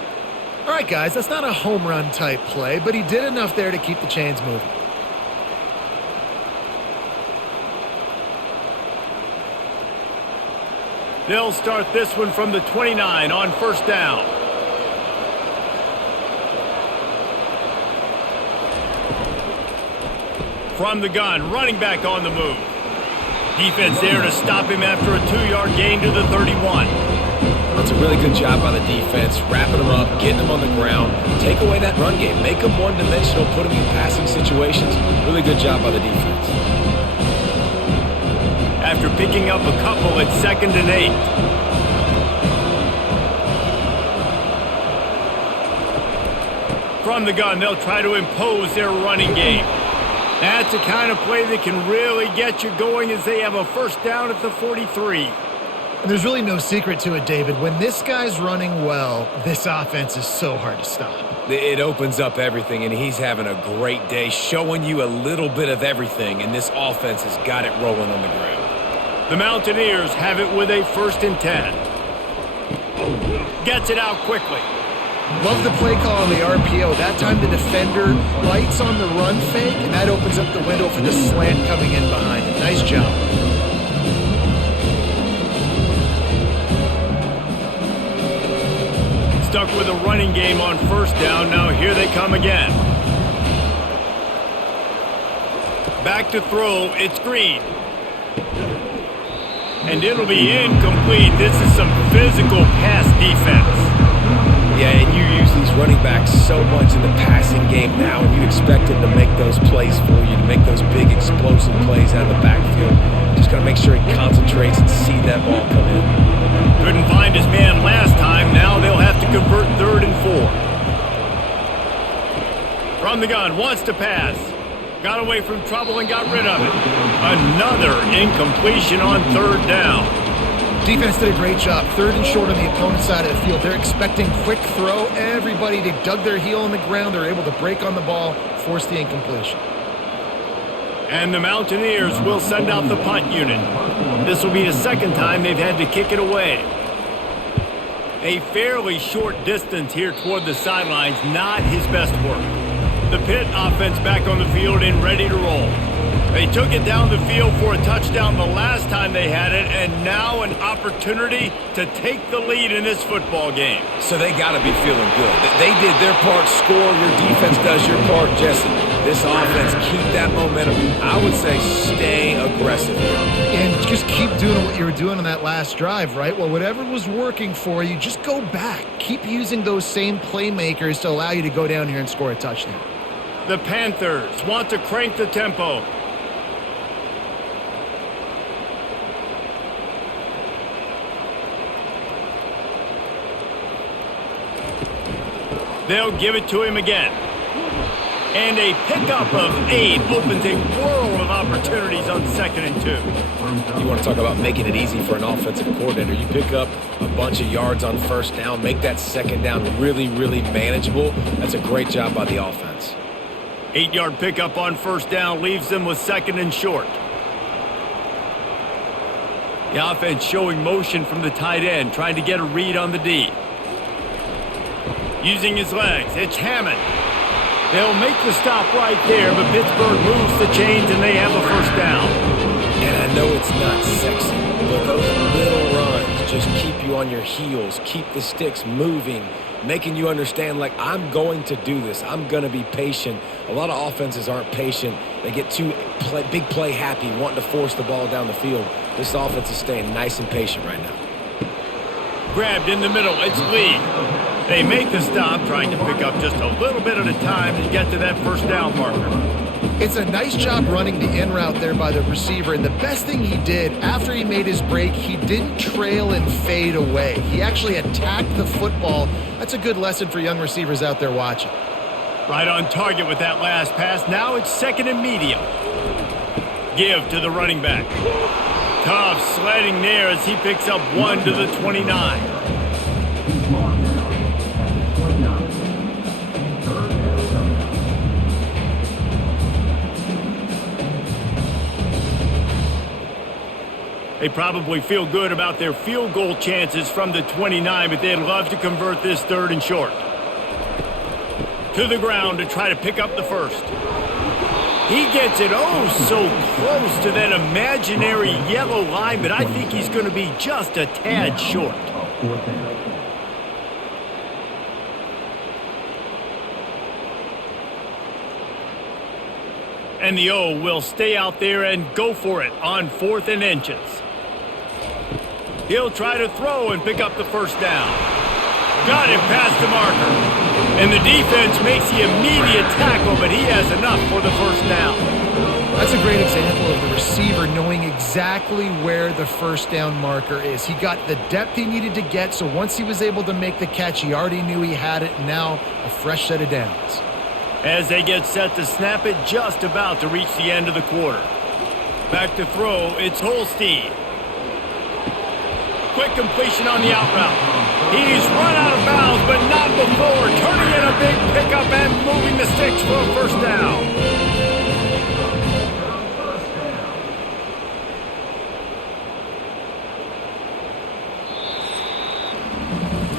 All right, guys, that's not a home run type play, but he did enough there to keep the chains moving. They'll start this one from the 29 on first down. From the gun, running back on the move. Defense there to stop him after a 2-yard gain to the 31. That's a really good job by the defense, wrapping them up, getting them on the ground, take away that run game, make them one-dimensional, put them in passing situations. Really good job by the defense. After picking up a couple at 2nd and 8. From the gun, they'll try to impose their running game. That's the kind of play that can really get you going as they have a first down at the 43. And there's really no secret to it, David. When this guy's running well, this offense is so hard to stop. It opens up everything, and he's having a great day, showing you a little bit of everything, and this offense has got it rolling on the ground. The Mountaineers have it with a 1st and 10. Gets it out quickly. Love the play call on the RPO. That time the defender bites on the run fake, and that opens up the window for the slant coming in behind him. Nice job. Stuck with a running game on first down. Now here they come again. Back to throw. It's Green. And it'll be incomplete. This is some physical pass defense. Yeah, and you use these running backs so much in the passing game now, and you expect him to make those plays for you, to make those big explosive plays out of the backfield. Just got to make sure he concentrates and see that ball come in. Couldn't find his man last time. Now they'll have to convert 3rd and 4. From the gun, wants to pass. Got away from trouble and got rid of it. Another incompletion on 3rd down. Defense did a great job. 3rd and short on the opponent's side of the field. They're expecting quick throw. Everybody, they dug their heel on the ground. They're able to break on the ball, force the incompletion. And the Mountaineers will send out the punt unit. This will be the 2nd time they've had to kick it away. A fairly short distance here toward the sidelines, not his best work. The Pitt offense back on the field and ready to roll. They took it down the field for a touchdown the last time they had it, and now an opportunity to take the lead in this football game. So they got to be feeling good. They did their part, score. Your defense does your part, Jesse. This offense, keep that momentum. I would say stay aggressive. And just keep doing what you were doing on that last drive, right? Well, whatever was working for you, just go back. Keep using those same playmakers to allow you to go down here and score a touchdown. The Panthers want to crank the tempo. They'll give it to him again. And a pickup of 8 opens a world of opportunities on 2nd and 2. You want to talk about making it easy for an offensive coordinator. You pick up a bunch of yards on first down, make that 2nd down really, really manageable. That's a great job by the offense. 8-yard pickup on first down leaves them with 2nd and short. The offense showing motion from the tight end, trying to get a read on the D. Using his legs, it's Hammond. They'll make the stop right there, but Pittsburgh moves the chains and they have a first down. And I know it's not sexy, but those little runs just keep you on your heels, keep the sticks moving, making you understand, like, I'm going to do this. I'm going to be patient. A lot of offenses aren't patient. They get too big play happy, wanting to force the ball down the field. This offense is staying nice and patient right now. Grabbed in the middle, it's Lee. They make the stop, trying to pick up just a little bit at a time to get to that first down marker. It's a nice job running the in route there by the receiver, and the best thing he did after he made his break, he didn't trail and fade away. He actually attacked the football. That's a good lesson for young receivers out there watching. Right on target with that last pass. Now it's 2nd and medium. Give to the running back. Tough sledding there as he picks up 1 to the 29. They probably feel good about their field goal chances from the 29, but they'd love to convert this 3rd and short. To the ground to try to pick up the first. He gets it so close to that imaginary yellow line, but I think he's going to be just a tad short. And the O will stay out there and go for it on 4th and inches. He'll try to throw and pick up the first down. Got him past the marker. And the defense makes the immediate tackle, but he has enough for the first down. That's a great example of the receiver knowing exactly where the first down marker is. He got the depth he needed to get, so once he was able to make the catch, he already knew he had it. Now a fresh set of downs. As they get set to snap it, just about to reach the end of the quarter. Back to throw, it's Holstein. Quick completion on the out route. He's run out of bounds, but not before turning in a big pickup and moving the sticks for a first down.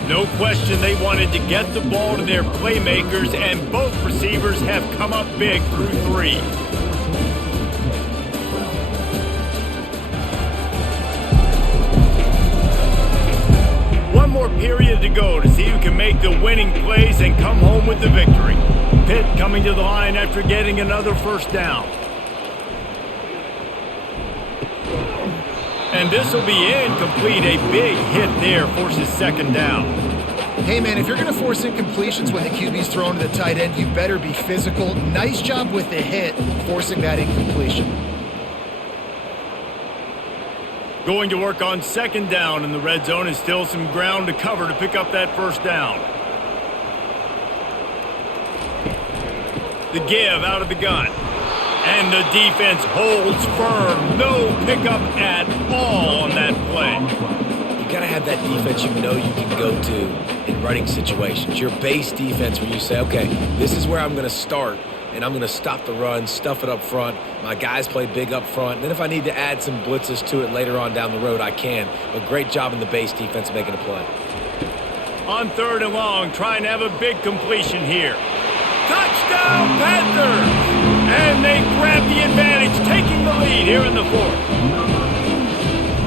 No question they wanted to get the ball to their playmakers, and both receivers have come up big through 3. One more period to go to see who can make the winning plays and come home with the victory. Pitt coming to the line after getting another first down. And this will be incomplete. A big hit there forces 2nd down. Hey, man, if you're going to force incompletions when the QB's thrown to the tight end, you better be physical. Nice job with the hit, forcing that incompletion. Going to work on 2nd down in the red zone, and still some ground to cover to pick up that first down. The give out of the gun. And the defense holds firm. No pickup at all on that play. You got to have that defense you know you can go to in running situations. Your base defense where you say, okay, this is where I'm going to start, and I'm going to stop the run, stuff it up front. My guys play big up front. And then if I need to add some blitzes to it later on down the road, I can. But great job in the base defense making a play. On 3rd and long, trying to have a big completion here. Touchdown, Panthers! And they grab the advantage, taking the lead here in the 4th.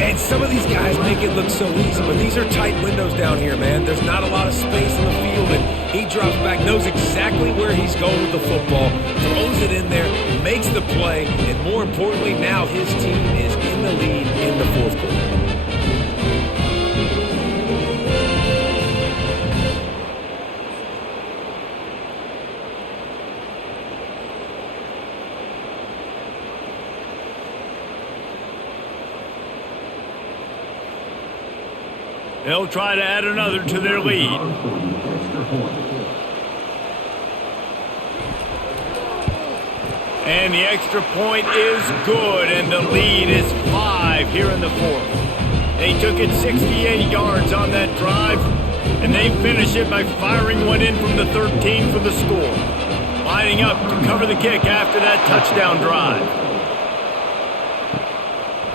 And some of these guys make it look so easy, but these are tight windows down here, man. There's not a lot of space in the field, and he drops back, knows exactly where he's going with the football, throws it in there, makes the play, and more importantly, now his team is in the lead in the 4th quarter. They'll try to add another to their lead. And the extra point is good, and the lead is 5 here in the 4th. They took it 68 yards on that drive, and they finish it by firing one in from the 13 for the score. Lining up to cover the kick after that touchdown drive.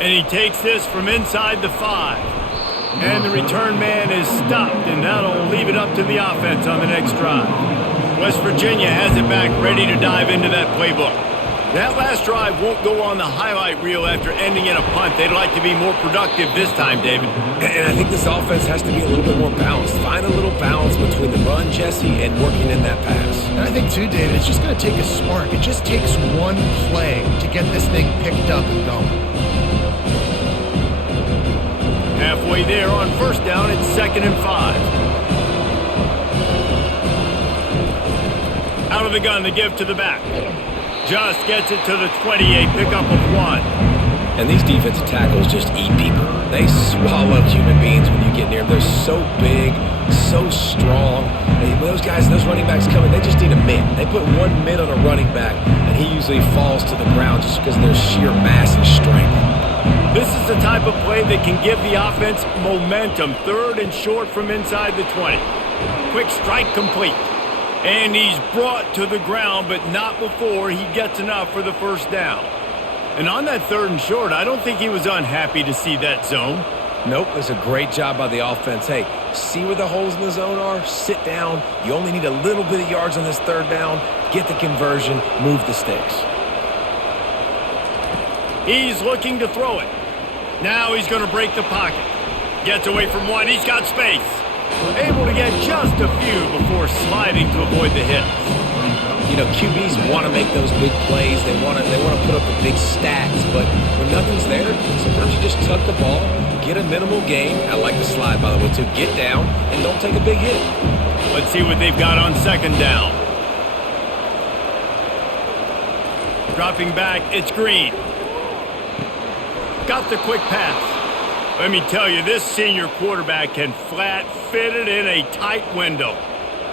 And he takes this from inside the 5. And the return man is stopped, and that'll leave it up to the offense on the next drive. West Virginia has it back, ready to dive into that playbook. That last drive won't go on the highlight reel after ending in a punt. They'd like to be more productive this time, David. And I think this offense has to be a little bit more balanced. Find a little balance between the run, Jesse, and working in that pass. And I think, too, David, it's just going to take a spark. It just takes one play to get this thing picked up and going. Halfway there on first down, it's 2nd and 5. Out of the gun, the give to the back. Just gets it to the 28, pickup of 1. And these defensive tackles just eat people. They swallow human beings when you get near them. They're so big, so strong. Those guys, those running backs coming, they just need a mid. They put 1 mid on a running back, and he usually falls to the ground just because of their sheer mass and strength. This is the type of play that can give the offense momentum. 3rd and short from inside the 20. Quick strike complete. And he's brought to the ground, but not before he gets enough for the first down. And on that 3rd and short, I don't think he was unhappy to see that zone. Nope, it's a great job by the offense. Hey, see where the holes in the zone are? Sit down. You only need a little bit of yards on this 3rd down. Get the conversion. Move the sticks. He's looking to throw it. Now he's going to break the pocket. Gets away from one. He's got space. Able to get just a few before sliding to avoid the hits. You know, QBs want to make those big plays. They want to put up the big stats. But when nothing's there, sometimes you just tuck the ball, get a minimal gain. I like the slide, by the way, too. Get down and don't take a big hit. Let's see what they've got on 2nd down. Dropping back, it's Green. Got the quick pass. Let me tell you, this senior quarterback can flat fit it in a tight window.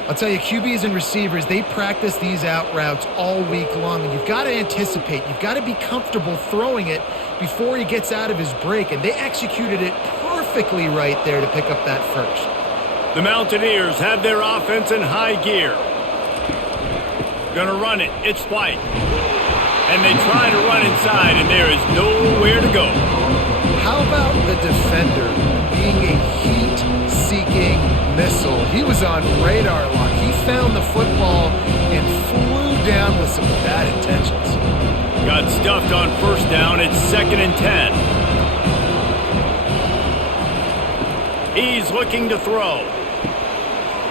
I'll tell you, QBs and receivers, they practice these out routes all week long, and you've got to anticipate. You've got to be comfortable throwing it before he gets out of his break, and they executed it perfectly right there to pick up that first. The Mountaineers have their offense in high gear. Gonna run it. It's White. And they try to run inside, and there is nowhere to go. How about the defender being a heat-seeking missile? He was on radar lock. He found the football and flew down with some bad intentions. Got stuffed on 1st down. It's 2nd and 10. He's looking to throw.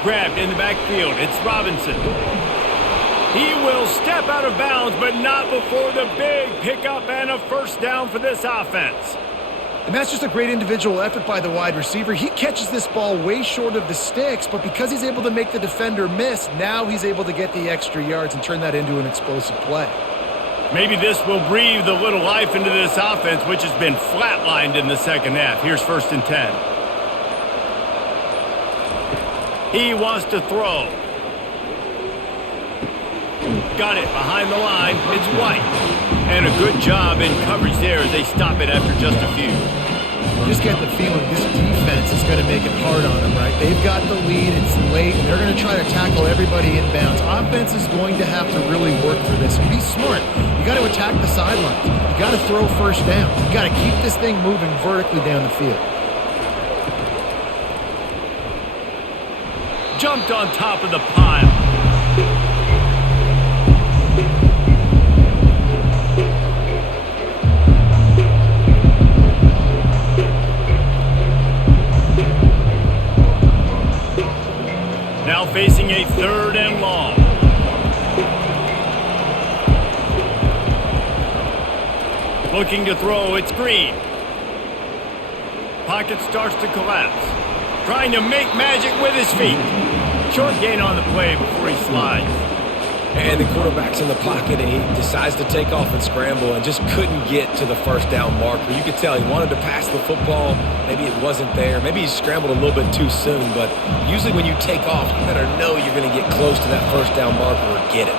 Grabbed in the backfield. It's Robinson. He will step out of bounds, but not before the big pickup and a 1st down for this offense. And that's just a great individual effort by the wide receiver. He catches this ball way short of the sticks, but because he's able to make the defender miss, now he's able to get the extra yards and turn that into an explosive play. Maybe this will breathe a little life into this offense, which has been flatlined in the 2nd half. Here's 1st and 10. He wants to throw. Got it behind the line. It's White. And a good job in coverage there as they stop it after just a few. You just get the feeling this defense is going to make it hard on them, right? They've got the lead. It's late, and they're going to try to tackle everybody inbounds. Offense is going to have to really work for this. And be smart. You got to attack the sidelines. You got to throw 1st down. You got to keep this thing moving vertically down the field. Jumped on top of the pile. Now facing a 3rd and long. Looking to throw, it's Green. Pocket starts to collapse. Trying to make magic with his feet. Short gain on the play before he slides. And the quarterback's in the pocket, and he decides to take off and scramble and just couldn't get to the 1st down marker. You could tell he wanted to pass the football. Maybe it wasn't there. Maybe he scrambled a little bit too soon. But usually when you take off, you better know you're going to get close to that 1st down marker or get it.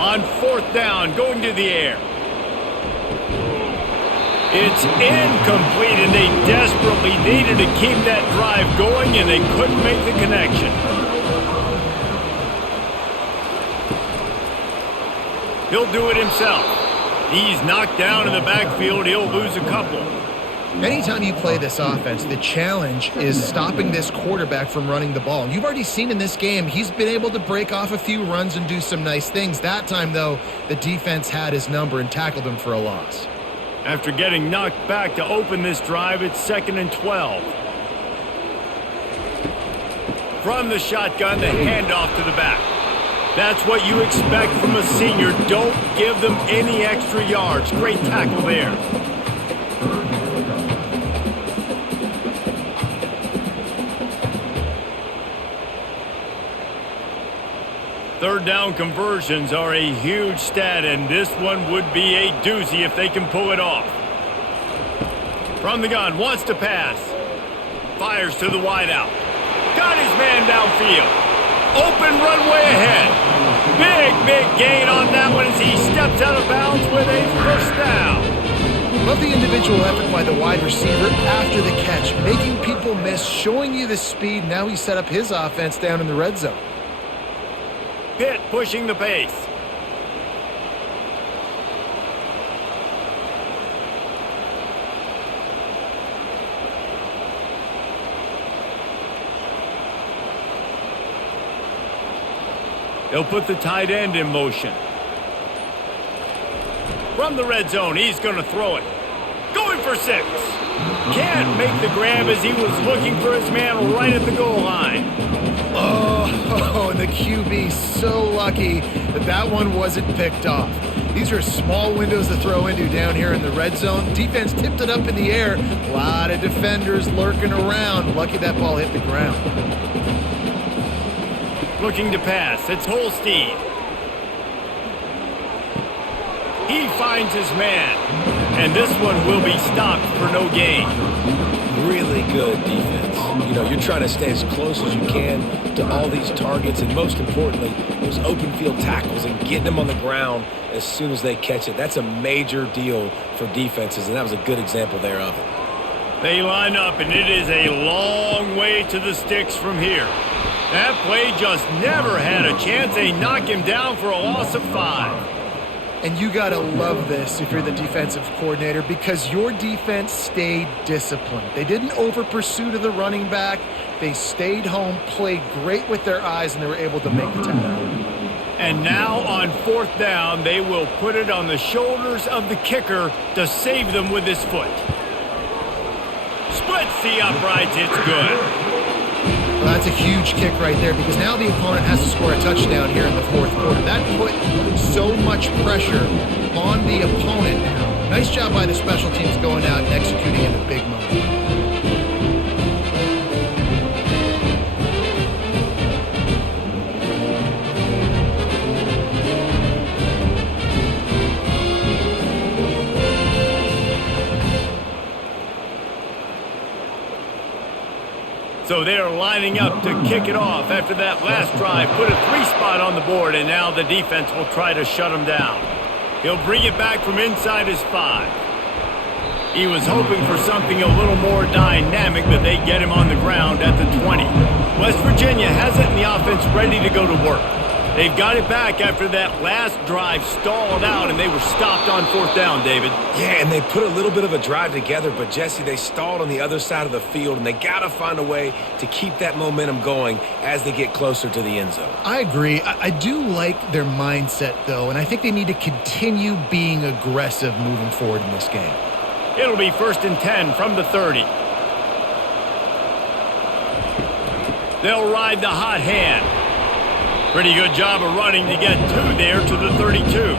On 4th down, going to the air. It's incomplete, and they desperately needed to keep that drive going, and they couldn't make the connection. He'll do it himself. He's knocked down in the backfield. He'll lose a couple. Anytime you play this offense, the challenge is stopping this quarterback from running the ball. And you've already seen in this game, he's been able to break off a few runs and do some nice things. That time, though, the defense had his number and tackled him for a loss. After getting knocked back to open this drive, it's 2nd and 12. From the shotgun, the handoff to the back. That's what you expect from a senior. Don't give them any extra yards. Great tackle there. Third down conversions are a huge stat, and this one would be a doozy if they can pull it off. From the gun, wants to pass. Fires to the wideout. Got his man downfield. Open runway ahead. Big gain on that one as he steps out of bounds with a 1st down. Love the individual effort by the wide receiver after the catch, making people miss, showing you the speed. Now he set up his offense down in the red zone. Pitt pushing the pace. He'll put the tight end in motion. From the red zone, he's going to throw it. Going for 6. Can't make the grab as he was looking for his man right at the goal line. Oh, and the QB so lucky that that one wasn't picked off. These are small windows to throw into down here in the red zone. Defense tipped it up in the air. A lot of defenders lurking around. Lucky that ball hit the ground. Looking to pass. It's Holstein. He finds his man. And this one will be stopped for no gain. Really good defense. You know, you're trying to stay as close as you can to all these targets, and most importantly, those open field tackles and getting them on the ground as soon as they catch it. That's a major deal for defenses, and that was a good example there of it. They line up, and it is a long way to the sticks from here. That play just never had a chance. They knock him down for a loss of 5. And you got to love this if you're the defensive coordinator, because your defense stayed disciplined. They didn't over-pursue to the running back. They stayed home, played great with their eyes, and they were able to make the tackle. And now on 4th down, they will put it on the shoulders of the kicker to save them with his foot. Splits the uprights. It's good. Well, that's a huge kick right there, because now the opponent has to score a touchdown here in the 4th quarter. That put so much pressure on the opponent. Nice job by the special teams going out and executing in a big moment. So they're lining up to kick it off after that last drive. Put a 3-spot on the board, and now the defense will try to shut him down. He'll bring it back from inside his 5. He was hoping for something a little more dynamic, but they get him on the ground at the 20. West Virginia has it in the offense ready to go to work. They've got it back after that last drive stalled out, and they were stopped on 4th down, David. Yeah, and they put a little bit of a drive together, but, Jesse, they stalled on the other side of the field, and they got to find a way to keep that momentum going as they get closer to the end zone. I agree. I do like their mindset, though, and I think they need to continue being aggressive moving forward in this game. It'll be 1st and 10 from the 30. They'll ride the hot hand. Pretty good job of running to get 2 there to the 32.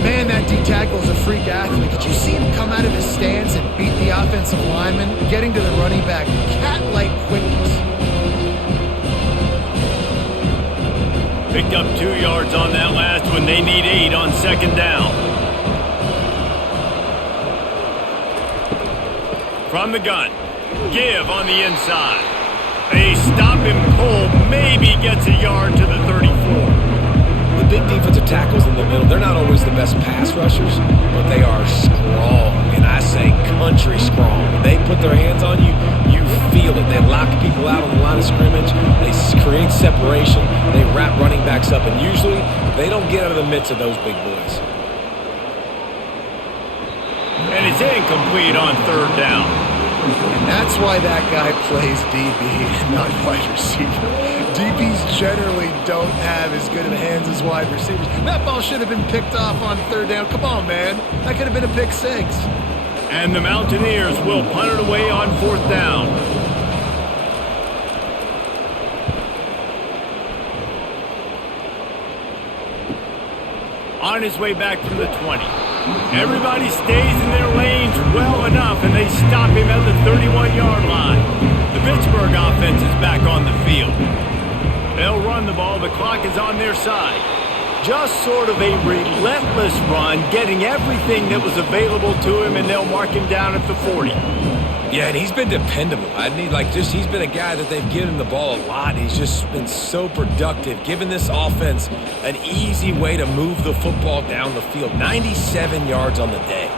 Man, that D-tackle is a freak athlete. Did you see him come out of his stance and beat the offensive lineman, getting to the running back? Cat-like quickness. Picked up 2 yards on that last one. They need 8 on 2nd down. From the gun. Give on the inside. They stop him cold. Maybe gets a yard to the 34. The big defensive tackles in the middle, they're not always the best pass rushers, but they are strong, and I say country strong. When they put their hands on you, you feel it. They lock people out on the line of scrimmage. They create separation. They wrap running backs up, and usually they don't get out of the midst of those big boys. And it's incomplete on 3rd down. And that's why that guy plays DB and not wide receiver. DBs generally don't have as good of hands as wide receivers. That ball should have been picked off on 3rd down. Come on, man. That could have been a pick 6. And the Mountaineers will punt it away on 4th down. On his way back from the 20. Everybody stays in their lanes well enough, and they stop him at the 31-yard line. The Pittsburgh offense is back on the field. They'll run the ball. The clock is on their side. Just sort of a relentless run, getting everything that was available to him, and they'll mark him down at the 40. Yeah, and he's been dependable. He's been a guy that they've given the ball a lot. He's just been so productive, giving this offense an easy way to move the football down the field. 97 yards on the day.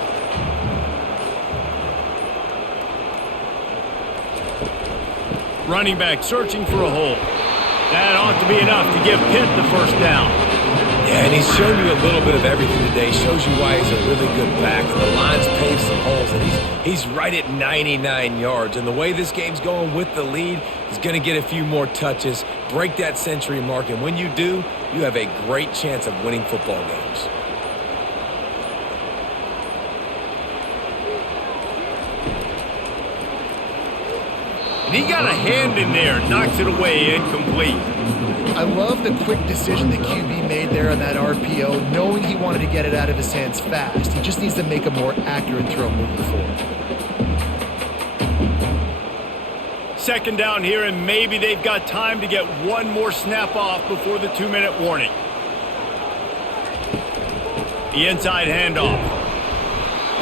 Running back searching for a hole. That ought to be enough to give Pitt the 1st down. Yeah, and he's shown you a little bit of everything today. Shows you why he's a really good back. And the line's paved some holes, and he's right at 99 yards. And the way this game's going with the lead, he's going to get a few more touches, break that century mark. And when you do, you have a great chance of winning football games. And he got a hand in there, knocks it away, incomplete. I love the quick decision the QB made there on that RPO, knowing he wanted to get it out of his hands fast. He just needs to make a more accurate throw moving forward. Second down here, and maybe they've got time to get one more snap off before the 2-minute warning. The inside handoff.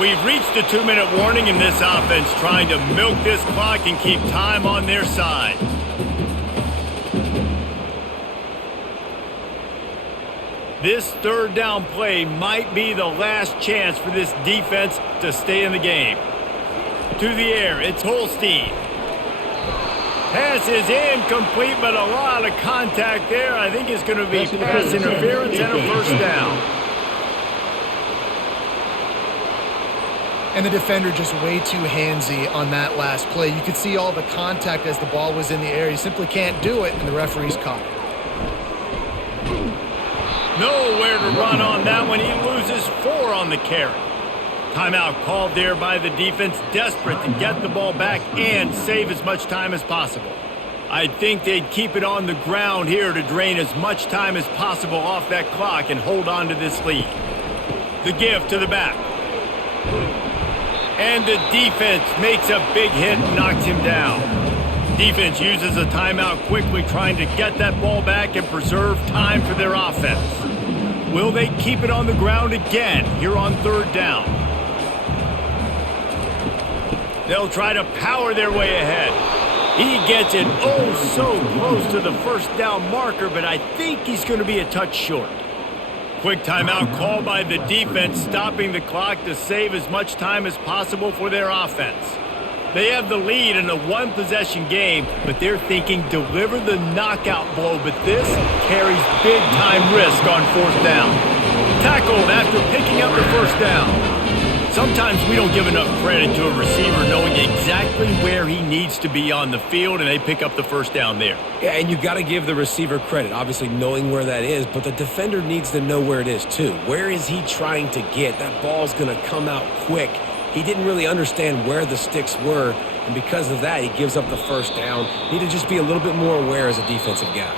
We've reached the 2-minute warning in this offense, trying to milk this clock and keep time on their side. This third down play might be the last chance for this defense to stay in the game. To the air, it's Holstein. Pass is incomplete, but a lot of contact there. I think it's going to be pass interference and a first down. And the defender just way too handsy on that last play. You could see all the contact as the ball was in the air. He simply can't do it, and the referee's caught it. Nowhere to run on that one. He loses 4 on the carry. Timeout called there by the defense, desperate to get the ball back and save as much time as possible. I think they'd keep it on the ground here to drain as much time as possible off that clock and hold on to this lead. The give to the back. And the defense makes a big hit and knocks him down. Defense uses a timeout quickly, trying to get that ball back and preserve time for their offense. Will they keep it on the ground again here on third down? They'll try to power their way ahead. He gets it oh so close to the first down marker, but I think he's going to be a touch short. Quick timeout call by the defense, stopping the clock to save as much time as possible for their offense. They have the lead in a one-possession game, but they're thinking deliver the knockout blow, but this carries big-time risk on fourth down. Tackled after picking up the first down. Sometimes we don't give enough credit to a receiver knowing exactly where he needs to be on the field, and they pick up the first down there. Yeah, and you got to give the receiver credit, obviously knowing where that is, but the defender needs to know where it is too. Where is he trying to get? That ball's going to come out quick. He didn't really understand where the sticks were, and because of that, he gives up the first down. Need to just be a little bit more aware as a defensive guy.